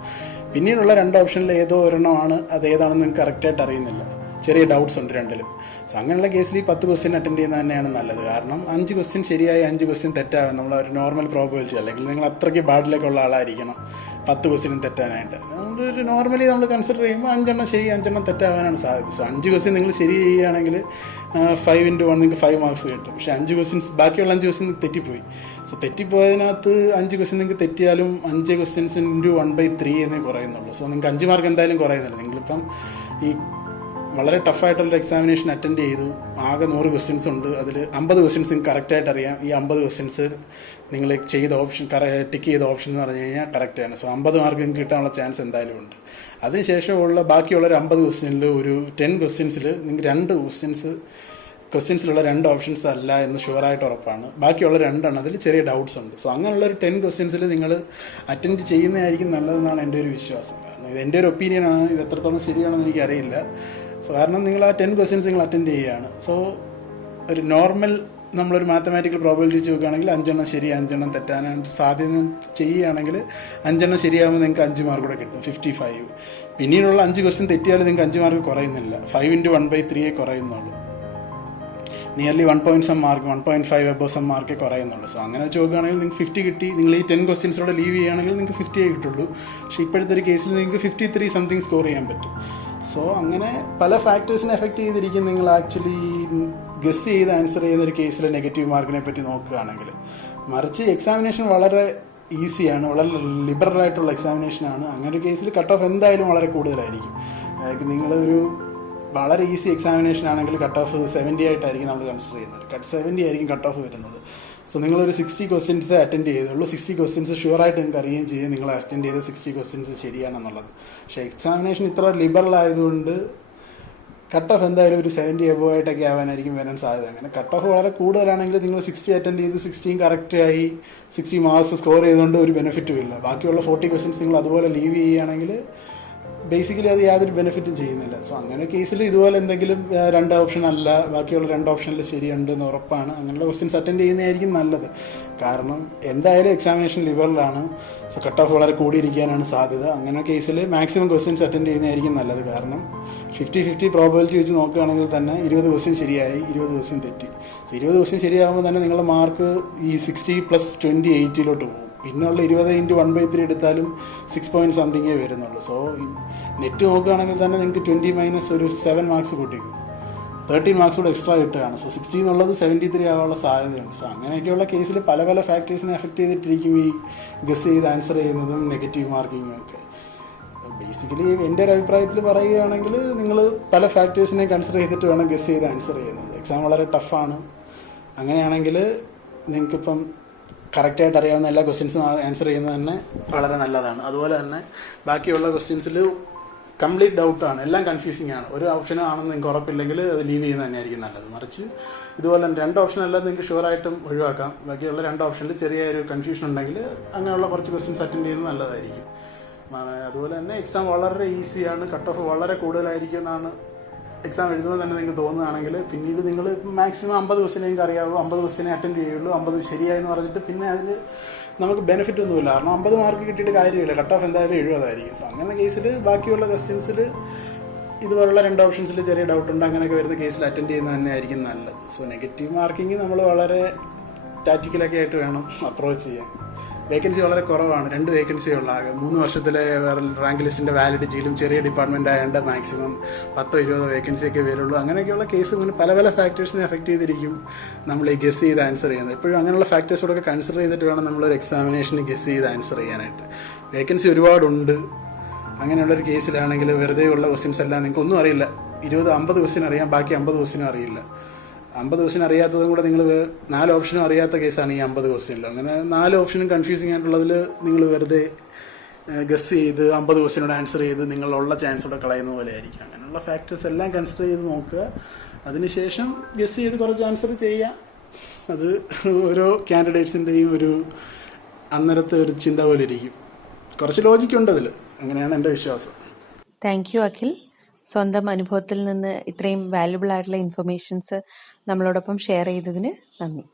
പിന്നീടുള്ള 2 ഓപ്ഷനിൽ ഏതോ ഒരെണ്ണമാണ്, അത് ഏതാണെന്ന് നിങ്ങൾക്ക് കറക്റ്റായിട്ട് അറിയുന്നില്ല. ചെറിയ ഡൗട്ട്സ് ഉണ്ട് രണ്ടിലും. സോ അങ്ങനെയുള്ള കേസിൽ ഈ 10 ക്വസ്റ്റ്യൻ അറ്റൻഡ് ചെയ്യുന്നത് തന്നെയാണ് നല്ലത്. കാരണം 5 ക്വസ്റ്റ്യൻ ശരിയായി, 5 ക്വസ്റ്റ്യൻ തെറ്റാവാൻ നമ്മളൊരു നോർമൽ പ്രോബബിലിറ്റി, അല്ലെങ്കിൽ നിങ്ങൾ അത്രയ്ക്ക് ബാഡിലേക്കുള്ള ആളായിരിക്കണം 10 ക്വസ്റ്റ്യനും തെറ്റാനായിട്ട്. നമ്മളൊരു നോർമലി നമ്മൾ കൺസിഡർ ചെയ്യുമ്പോൾ 5 എണ്ണം ശരി, 5 എണ്ണം തെറ്റാവാനാണ് സാധ്യത. സോ 5 ക്വസ്റ്റ്യൻ നിങ്ങൾ ശരി ചെയ്യുകയാണെങ്കിൽ 5x1 നിങ്ങൾക്ക് 5 മാർക്സ് കിട്ടും. പക്ഷേ 5 ക്വസ്റ്റ്യൻസ്, ബാക്കിയുള്ള 5 ക്വസ്റ്റ്യൻ തെറ്റിപ്പോയി. സോ തെറ്റിപ്പോയതിനകത്ത് 5 ക്വസ്റ്റ്യൻ നിങ്ങൾക്ക് തെറ്റിയാലും 5 ക്വസ്റ്റ്യൻസ് ഇൻറ്റു 1/3 എന്നേ കുറയുന്നുള്ളൂ. സോ നിങ്ങൾക്ക് 5 മാർക്ക് എന്തായാലും കുറയുന്നില്ല. നിങ്ങളിപ്പം ഈ വളരെ ടഫായിട്ടുള്ളൊരു എക്സാമിനേഷൻ അറ്റൻഡ് ചെയ്തു, ആകെ 100 ക്വസ്റ്റ്യൻസ് ഉണ്ട്, അതിൽ 50 ക്വസ്റ്റ്യൻസ് നിങ്ങൾക്ക് കറക്റ്റായിട്ട് അറിയാം. ഈ 50 ക്വസ്റ്റ്യൻസ് നിങ്ങൾ ചെയ്ത ഓപ്ഷൻ, ടിക്ക് ചെയ്ത ഓപ്ഷൻ എന്ന് പറഞ്ഞു കഴിഞ്ഞാൽ കറക്റ്റാണ്. സോ 50 മാർക്ക് നിങ്ങൾക്ക് കിട്ടാനുള്ള ചാൻസ് എന്തായാലും ഉണ്ട്. അതിനുശേഷമുള്ള ബാക്കിയുള്ളൊരു 50 ക്വസ്റ്റ്യനിൽ ഒരു 10 ക്വസ്റ്റ്യൻസിൽ നിങ്ങൾക്ക് 2 ക്വസ്റ്റ്യൻസിലുള്ള 2 ഓപ്ഷൻസ് അല്ല എന്ന് ഷുവറായിട്ട് ഉറപ്പാണ്. ബാക്കിയുള്ള 2 എണ്ണത്തിൽ ചെറിയ ഡൗട്ട്സ് ഉണ്ട്. സോ അങ്ങനെയുള്ളൊരു 10 ക്വസ്റ്റ്യൻസിൽ നിങ്ങൾ അറ്റൻഡ് ചെയ്യുന്നതായിരിക്കും നല്ലതെന്നാണ് എൻ്റെ ഒരു വിശ്വാസം. കാരണം ഇത് എൻ്റെ ഒരു ഒപ്പീനിയനാണ്, ഇത് എത്രത്തോളം ശരിയാണെന്ന് എനിക്കറിയില്ല. സോ കാരണം നിങ്ങൾ ആ 10 ക്വസ്റ്റ്യൻസ് നിങ്ങൾ അറ്റൻഡ് ചെയ്യുകയാണ്. സോ ഒരു നോർമൽ നമ്മളൊരു മാത്തമാറ്റിക്കൽ പ്രോബബിലിറ്റി നോക്കുകയാണെങ്കിൽ 5 എണ്ണം ശരി, 5 എണ്ണം തെറ്റാനായിട്ട് സാധ്യത ചെയ്യുകയാണെങ്കിൽ 5 എണ്ണം ശരിയാകുമ്പോൾ നിങ്ങൾക്ക് 5 മാർക്ക് കൂടെ കിട്ടും, 55. പിന്നീടുള്ള 5 ക്വസ്റ്റ്യൻ തെറ്റിയാലും നിങ്ങൾക്ക് 5 മാർക്ക് കുറയുന്നില്ല, 5x1/3 കുറയുന്നുള്ളൂ. Nearly 1.some mark, 1.5 above some മാർക്കേ കുറയുന്നുള്ളൂ. സോ അങ്ങനെ വെച്ച് നോക്കുകയാണെങ്കിൽ നിങ്ങൾക്ക് 50 കിട്ടി. നിങ്ങൾ ഈ 10 ക്വസ്റ്റ്യൻസോടെ ലീവ് ചെയ്യുകയാണെങ്കിൽ നിങ്ങൾക്ക് 50 കിട്ടുള്ളൂ. പക്ഷേ ഇപ്പോഴത്തെ ഒരു കേസിൽ നിങ്ങൾക്ക് 53 സംതിങ് സ്കോർ ചെയ്യാൻ പറ്റും. സോ അങ്ങനെ പല ഫാക്ടേഴ്സിനെ എഫക്റ്റ് ചെയ്തിരിക്കും നിങ്ങൾ ആക്ച്വലി ഗസ് ചെയ്ത് ആൻസർ ചെയ്യുന്ന ഒരു കേസിൽ നെഗറ്റീവ് മാർക്കിനെ പറ്റി നോക്കുകയാണെങ്കിൽ. മറിച്ച് എക്സാമിനേഷൻ വളരെ ഈസിയാണ്, വളരെ ലിബറലായിട്ടുള്ള എക്സാമിനേഷനാണ്. അങ്ങനെ ഒരു കേസിൽ കട്ട് ഓഫ് എന്തായാലും വളരെ കൂടുതലായിരിക്കും. നിങ്ങളൊരു വളരെ ഈസി എക്സാമിനേഷൻ ആണെങ്കിൽ കട്ട് ഓഫ് 70 ആയിട്ടായിരിക്കും നമ്മൾ കൺസിഡർ ചെയ്യുന്നത്. 70 ആയിരിക്കും കട്ട് ഓഫ് വരുന്നത്. സോ നിങ്ങളൊരു 60 ക്വസ്റ്റ്യൻസ് അറ്റൻഡ് ചെയ്തുള്ളൂ. 60 ക്വസ്റ്റ്യൻസ് ഷുവറായിട്ട് നിങ്ങൾക്ക് അറിയുകയും ചെയ്യും നിങ്ങൾ അറ്റൻഡ് ചെയ്ത 60 ക്വസ്റ്റ്യൻസ് ശരിയാണെന്നുള്ളത്. പക്ഷേ എക്സാമിനേഷൻ ഇത്ര ലിബറൽ ആയതുകൊണ്ട് കട്ട് ഓഫ് എന്തായാലും ഒരു 70 എബോ ആയിട്ടൊക്കെ ആവാനായിരിക്കും വരാൻ സാധ്യത. അങ്ങനെ കട്ട് ഓഫ് വളരെ കൂടുതലാണെങ്കിൽ നിങ്ങൾ 60 അറ്റൻഡ് ചെയ്ത് 60 കറക്റ്റായി 60 മാർക്സ് സ്കോർ ചെയ്തുകൊണ്ട് ഒരു ബെനിഫിറ്റും ഇല്ല. ബാക്കിയുള്ള 40 ക്വസ്റ്റ്യൻസ് നിങ്ങൾ അതുപോലെ ലീവ് ചെയ്യുകയാണെങ്കിൽ ബേസിക്കലി അത് യാതൊരു ബെനിഫിറ്റും ചെയ്യുന്നില്ല. സോ അങ്ങനെ കേസിൽ ഇതുപോലെ എന്തെങ്കിലും 2 ഓപ്ഷൻ അല്ല, ബാക്കിയുള്ള 2 ഓപ്ഷനിൽ ശരിയുണ്ടെന്ന് ഉറപ്പാണ്, അങ്ങനെയുള്ള ക്വസ്റ്റ്യൻസ് അറ്റൻഡ് ചെയ്യുന്നതായിരിക്കും നല്ലത്. കാരണം എന്തായാലും എക്സാമിനേഷൻ ലിബറലാണ്. സോ കട്ട് ഓഫ് വളരെ കൂടിയിരിക്കാനാണ് സാധ്യത. അങ്ങനെ കേസിൽ മാക്സിമം ക്വസ്റ്റ്യൻസ് അറ്റൻഡ് ചെയ്യുന്നതായിരിക്കും നല്ലത്. കാരണം 50-50 പ്രോബബിലിറ്റി വെച്ച് നോക്കുകയാണെങ്കിൽ തന്നെ 20 ക്വസ്റ്റ്യൻ ശരിയായി, 20 ക്വസ്റ്റ്യൻ തെറ്റി. സോ 20 ക്വസ്റ്റ്യൻ ശരിയാകുമ്പോൾ തന്നെ നിങ്ങളുടെ മാർക്ക് ഈ 60 + 20 80 പോകും. പിന്നെയുള്ള 20x1/3 എടുത്താലും 6 പോയിന്റ് സംതിങ്ങേ വരുന്നുള്ളൂ. സോ നെറ്റ് നോക്കുകയാണെങ്കിൽ തന്നെ നിങ്ങൾക്ക് 20 - ഒരു 7 മാർക്സ് കൂട്ടിക്കും, 13 മാർക്സ് കൂടെ എക്സ്ട്രാ കിട്ടുകയാണ്. സോ 60 എന്നുള്ളത് 73 ആവാനുള്ള സാധ്യതയുണ്ട്. സോ അങ്ങനെയൊക്കെയുള്ള കേസിൽ പല പല ഫാക്ടേഴ്സിനെ എഫക്റ്റ് ചെയ്തിട്ടിരിക്കും ഈ ഗസ് ചെയ്ത് ആൻസർ ചെയ്യുന്നതും നെഗറ്റീവ് മാർക്കിങ്ങും ഒക്കെ. ബേസിക്കലി എൻ്റെ ഒരു അഭിപ്രായത്തിൽ പറയുകയാണെങ്കിൽ നിങ്ങൾ പല ഫാക്ടേഴ്സിനെ കൺസിഡർ ചെയ്തിട്ട് വേണം ഗസ് ചെയ്ത് ആൻസർ ചെയ്യുന്നത്. എക്സാം വളരെ ടഫാണ്. അങ്ങനെയാണെങ്കിൽ നിങ്ങൾക്കിപ്പം കറക്റ്റായിട്ട് അറിയാവുന്ന എല്ലാ ക്വസ്റ്റ്യൻസും ആൻസർ ചെയ്യുന്നത് തന്നെ വളരെ നല്ലതാണ്. അതുപോലെ തന്നെ ബാക്കിയുള്ള ക്വസ്റ്റ്യൻസിൽ കംപ്ലീറ്റ് ഡൗട്ടാണ്, എല്ലാം കൺഫ്യൂസിങ് ആണ്. ഒരു ഓപ്ഷൻ ആണെന്ന് നിങ്ങൾക്ക് ഉറപ്പില്ലെങ്കിൽ അത് ലീവ് ചെയ്യുന്നത് തന്നെയായിരിക്കും നല്ലത്. മറിച്ച് ഇതുപോലെ തന്നെ 2 ഓപ്ഷൻ അല്ലാതെ നിങ്ങൾക്ക് ഷുവറായിട്ടും ഒഴിവാക്കാം. ബാക്കിയുള്ള 2 ഓപ്ഷനിൽ ചെറിയൊരു കൺഫ്യൂഷൻ ഉണ്ടെങ്കിൽ അങ്ങനെയുള്ള കുറച്ച് ക്വസ്റ്റ്യൻസ് അറ്റൻഡ് ചെയ്യുന്നത് നല്ലതായിരിക്കും. അതുപോലെ തന്നെ എക്സാം വളരെ ഈസിയാണ്, കട്ട് ഓഫ് വളരെ കൂടുതലായിരിക്കും എന്നാണ് എക്സാം എഴുതുമ്പോൾ തന്നെ നിങ്ങൾക്ക് തോന്നുകയാണെങ്കിൽ പിന്നീട് നിങ്ങൾ മാക്സിമം 50 ക്വസ്റ്റ്യൻ നിങ്ങൾക്ക് അറിയാവൂ, 50 ക്വസ്റ്റ്യനെ അറ്റൻഡ് ചെയ്യുള്ളൂ, 50 ശരിയായെന്ന് പറഞ്ഞിട്ട് പിന്നെ അതിൽ നമുക്ക് ബെനിഫിറ്റ് ഒന്നുമില്ല. കാരണം 50 മാർക്ക് കിട്ടിയിട്ട് കാര്യമില്ല, കട്ട് ഓഫ് എന്തായാലും 70 ആയിരിക്കും. സോ അങ്ങനെ കേസിൽ ബാക്കിയുള്ള ക്വസ്റ്റ്യൻസിൽ ഇതുപോലുള്ള 2 ഓപ്ഷൻസിൽ ചെറിയ ഡൗട്ട് ഉണ്ട്, അങ്ങനെയൊക്കെ വരുന്ന കേസിൽ അറ്റൻഡ് ചെയ്യുന്നത് തന്നെ ആയിരിക്കും നല്ലത്. സോ നെഗറ്റീവ് മാർക്കിങ് നമ്മൾ വളരെ ടാക്റ്റിക്കലൊക്കെ ആയിട്ട് വേണം അപ്രോച്ച് ചെയ്യാൻ. വേക്കൻസി വളരെ കുറവാണ്, 2 വേക്കൻസിയുള്ള ആകെ 3 വർഷത്തിലെ റാങ്ക് ലിസ്റ്റിൻ്റെ വാലിഡിറ്റിയിലും ചെറിയ ഡിപ്പാർട്ട്മെൻ്റ് ആയതുകൊണ്ട് മാക്സിമം 10-20 വേക്കൻസിയൊക്കെ വരുള്ളൂ. അങ്ങനെയൊക്കെയുള്ള കേസ് ഇങ്ങനെ പല പല ഫാക്ടേഴ്സിനെ എഫക്റ്റ് ചെയ്തിരിക്കും നമ്മൾ ഈ ഗസ് ചെയ്ത് ആൻസർ ചെയ്യുന്നത്. എപ്പോഴും അങ്ങനെയുള്ള ഫാക്ടേഴ്സോടൊക്കെ കൺസിഡർ ചെയ്തിട്ട് വേണം നമ്മളൊരു എക്സാമിനേഷന് ഗസ് ചെയ്ത് ആൻസർ ചെയ്യാനായിട്ട്. വേക്കൻസി ഒരുപാടുണ്ട്. അങ്ങനെയുള്ളൊരു കേസിലാണെങ്കിൽ വെറുതെ ഉള്ള ക്വസ്റ്റ്യൻസ് എല്ലാം നിങ്ങൾക്ക് ഒന്നും അറിയില്ല, 20-50 ക്വസ്റ്റ്യൻ അറിയാം, ബാക്കി 50 ക്വസ്റ്റ്യനും അറിയില്ല. 50 ക്വസ്റ്റ്യൻ അറിയാത്തതും കൂടെ നിങ്ങൾ 4 ഓപ്ഷനും അറിയാത്ത കേസാണ് ഈ 50 ക്വസ്റ്റ്യനിൽ. അങ്ങനെ 4 ഓപ്ഷനും കൺഫ്യൂസിങ് ആയിട്ടുള്ളതിൽ നിങ്ങൾ വെറുതെ ഗസ് ചെയ്ത് 50 ക്വസ്റ്റിനോട് ആൻസർ ചെയ്ത് നിങ്ങളുള്ള ചാൻസോടെ കളയുന്ന പോലെ ആയിരിക്കും. അങ്ങനെയുള്ള ഫാക്ടേഴ്സ് എല്ലാം കൺസിഡർ ചെയ്ത് നോക്കുക. അതിനുശേഷം ഗസ് ചെയ്ത് കുറച്ച് ആൻസർ ചെയ്യാം. അത് ഓരോ കാൻഡിഡേറ്റ്സിൻ്റെയും ഒരു അന്നേരത്തെ ഒരു ചിന്ത പോലെ ഇരിക്കും. കുറച്ച് ലോജിക്കുണ്ട് അതിൽ. അങ്ങനെയാണ് എൻ്റെ വിശ്വാസം. Thank you Akhil. സ്വന്തം അനുഭവത്തിൽ നിന്ന് ഇത്രയും വാല്യുബിൾ ആയിട്ടുള്ള ഇൻഫർമേഷൻസ് നമ്മളോടൊപ്പം ഷെയർ ചെയ്തതിന് നന്ദി.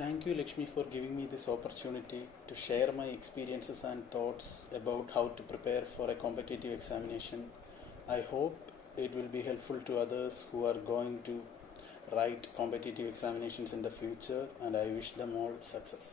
Thank you, Lakshmi, for giving me this opportunity to share my experiences and thoughts about how to prepare for a competitive examination. I hope it will be helpful to others who are going to write competitive examinations in the future, and I wish them all success.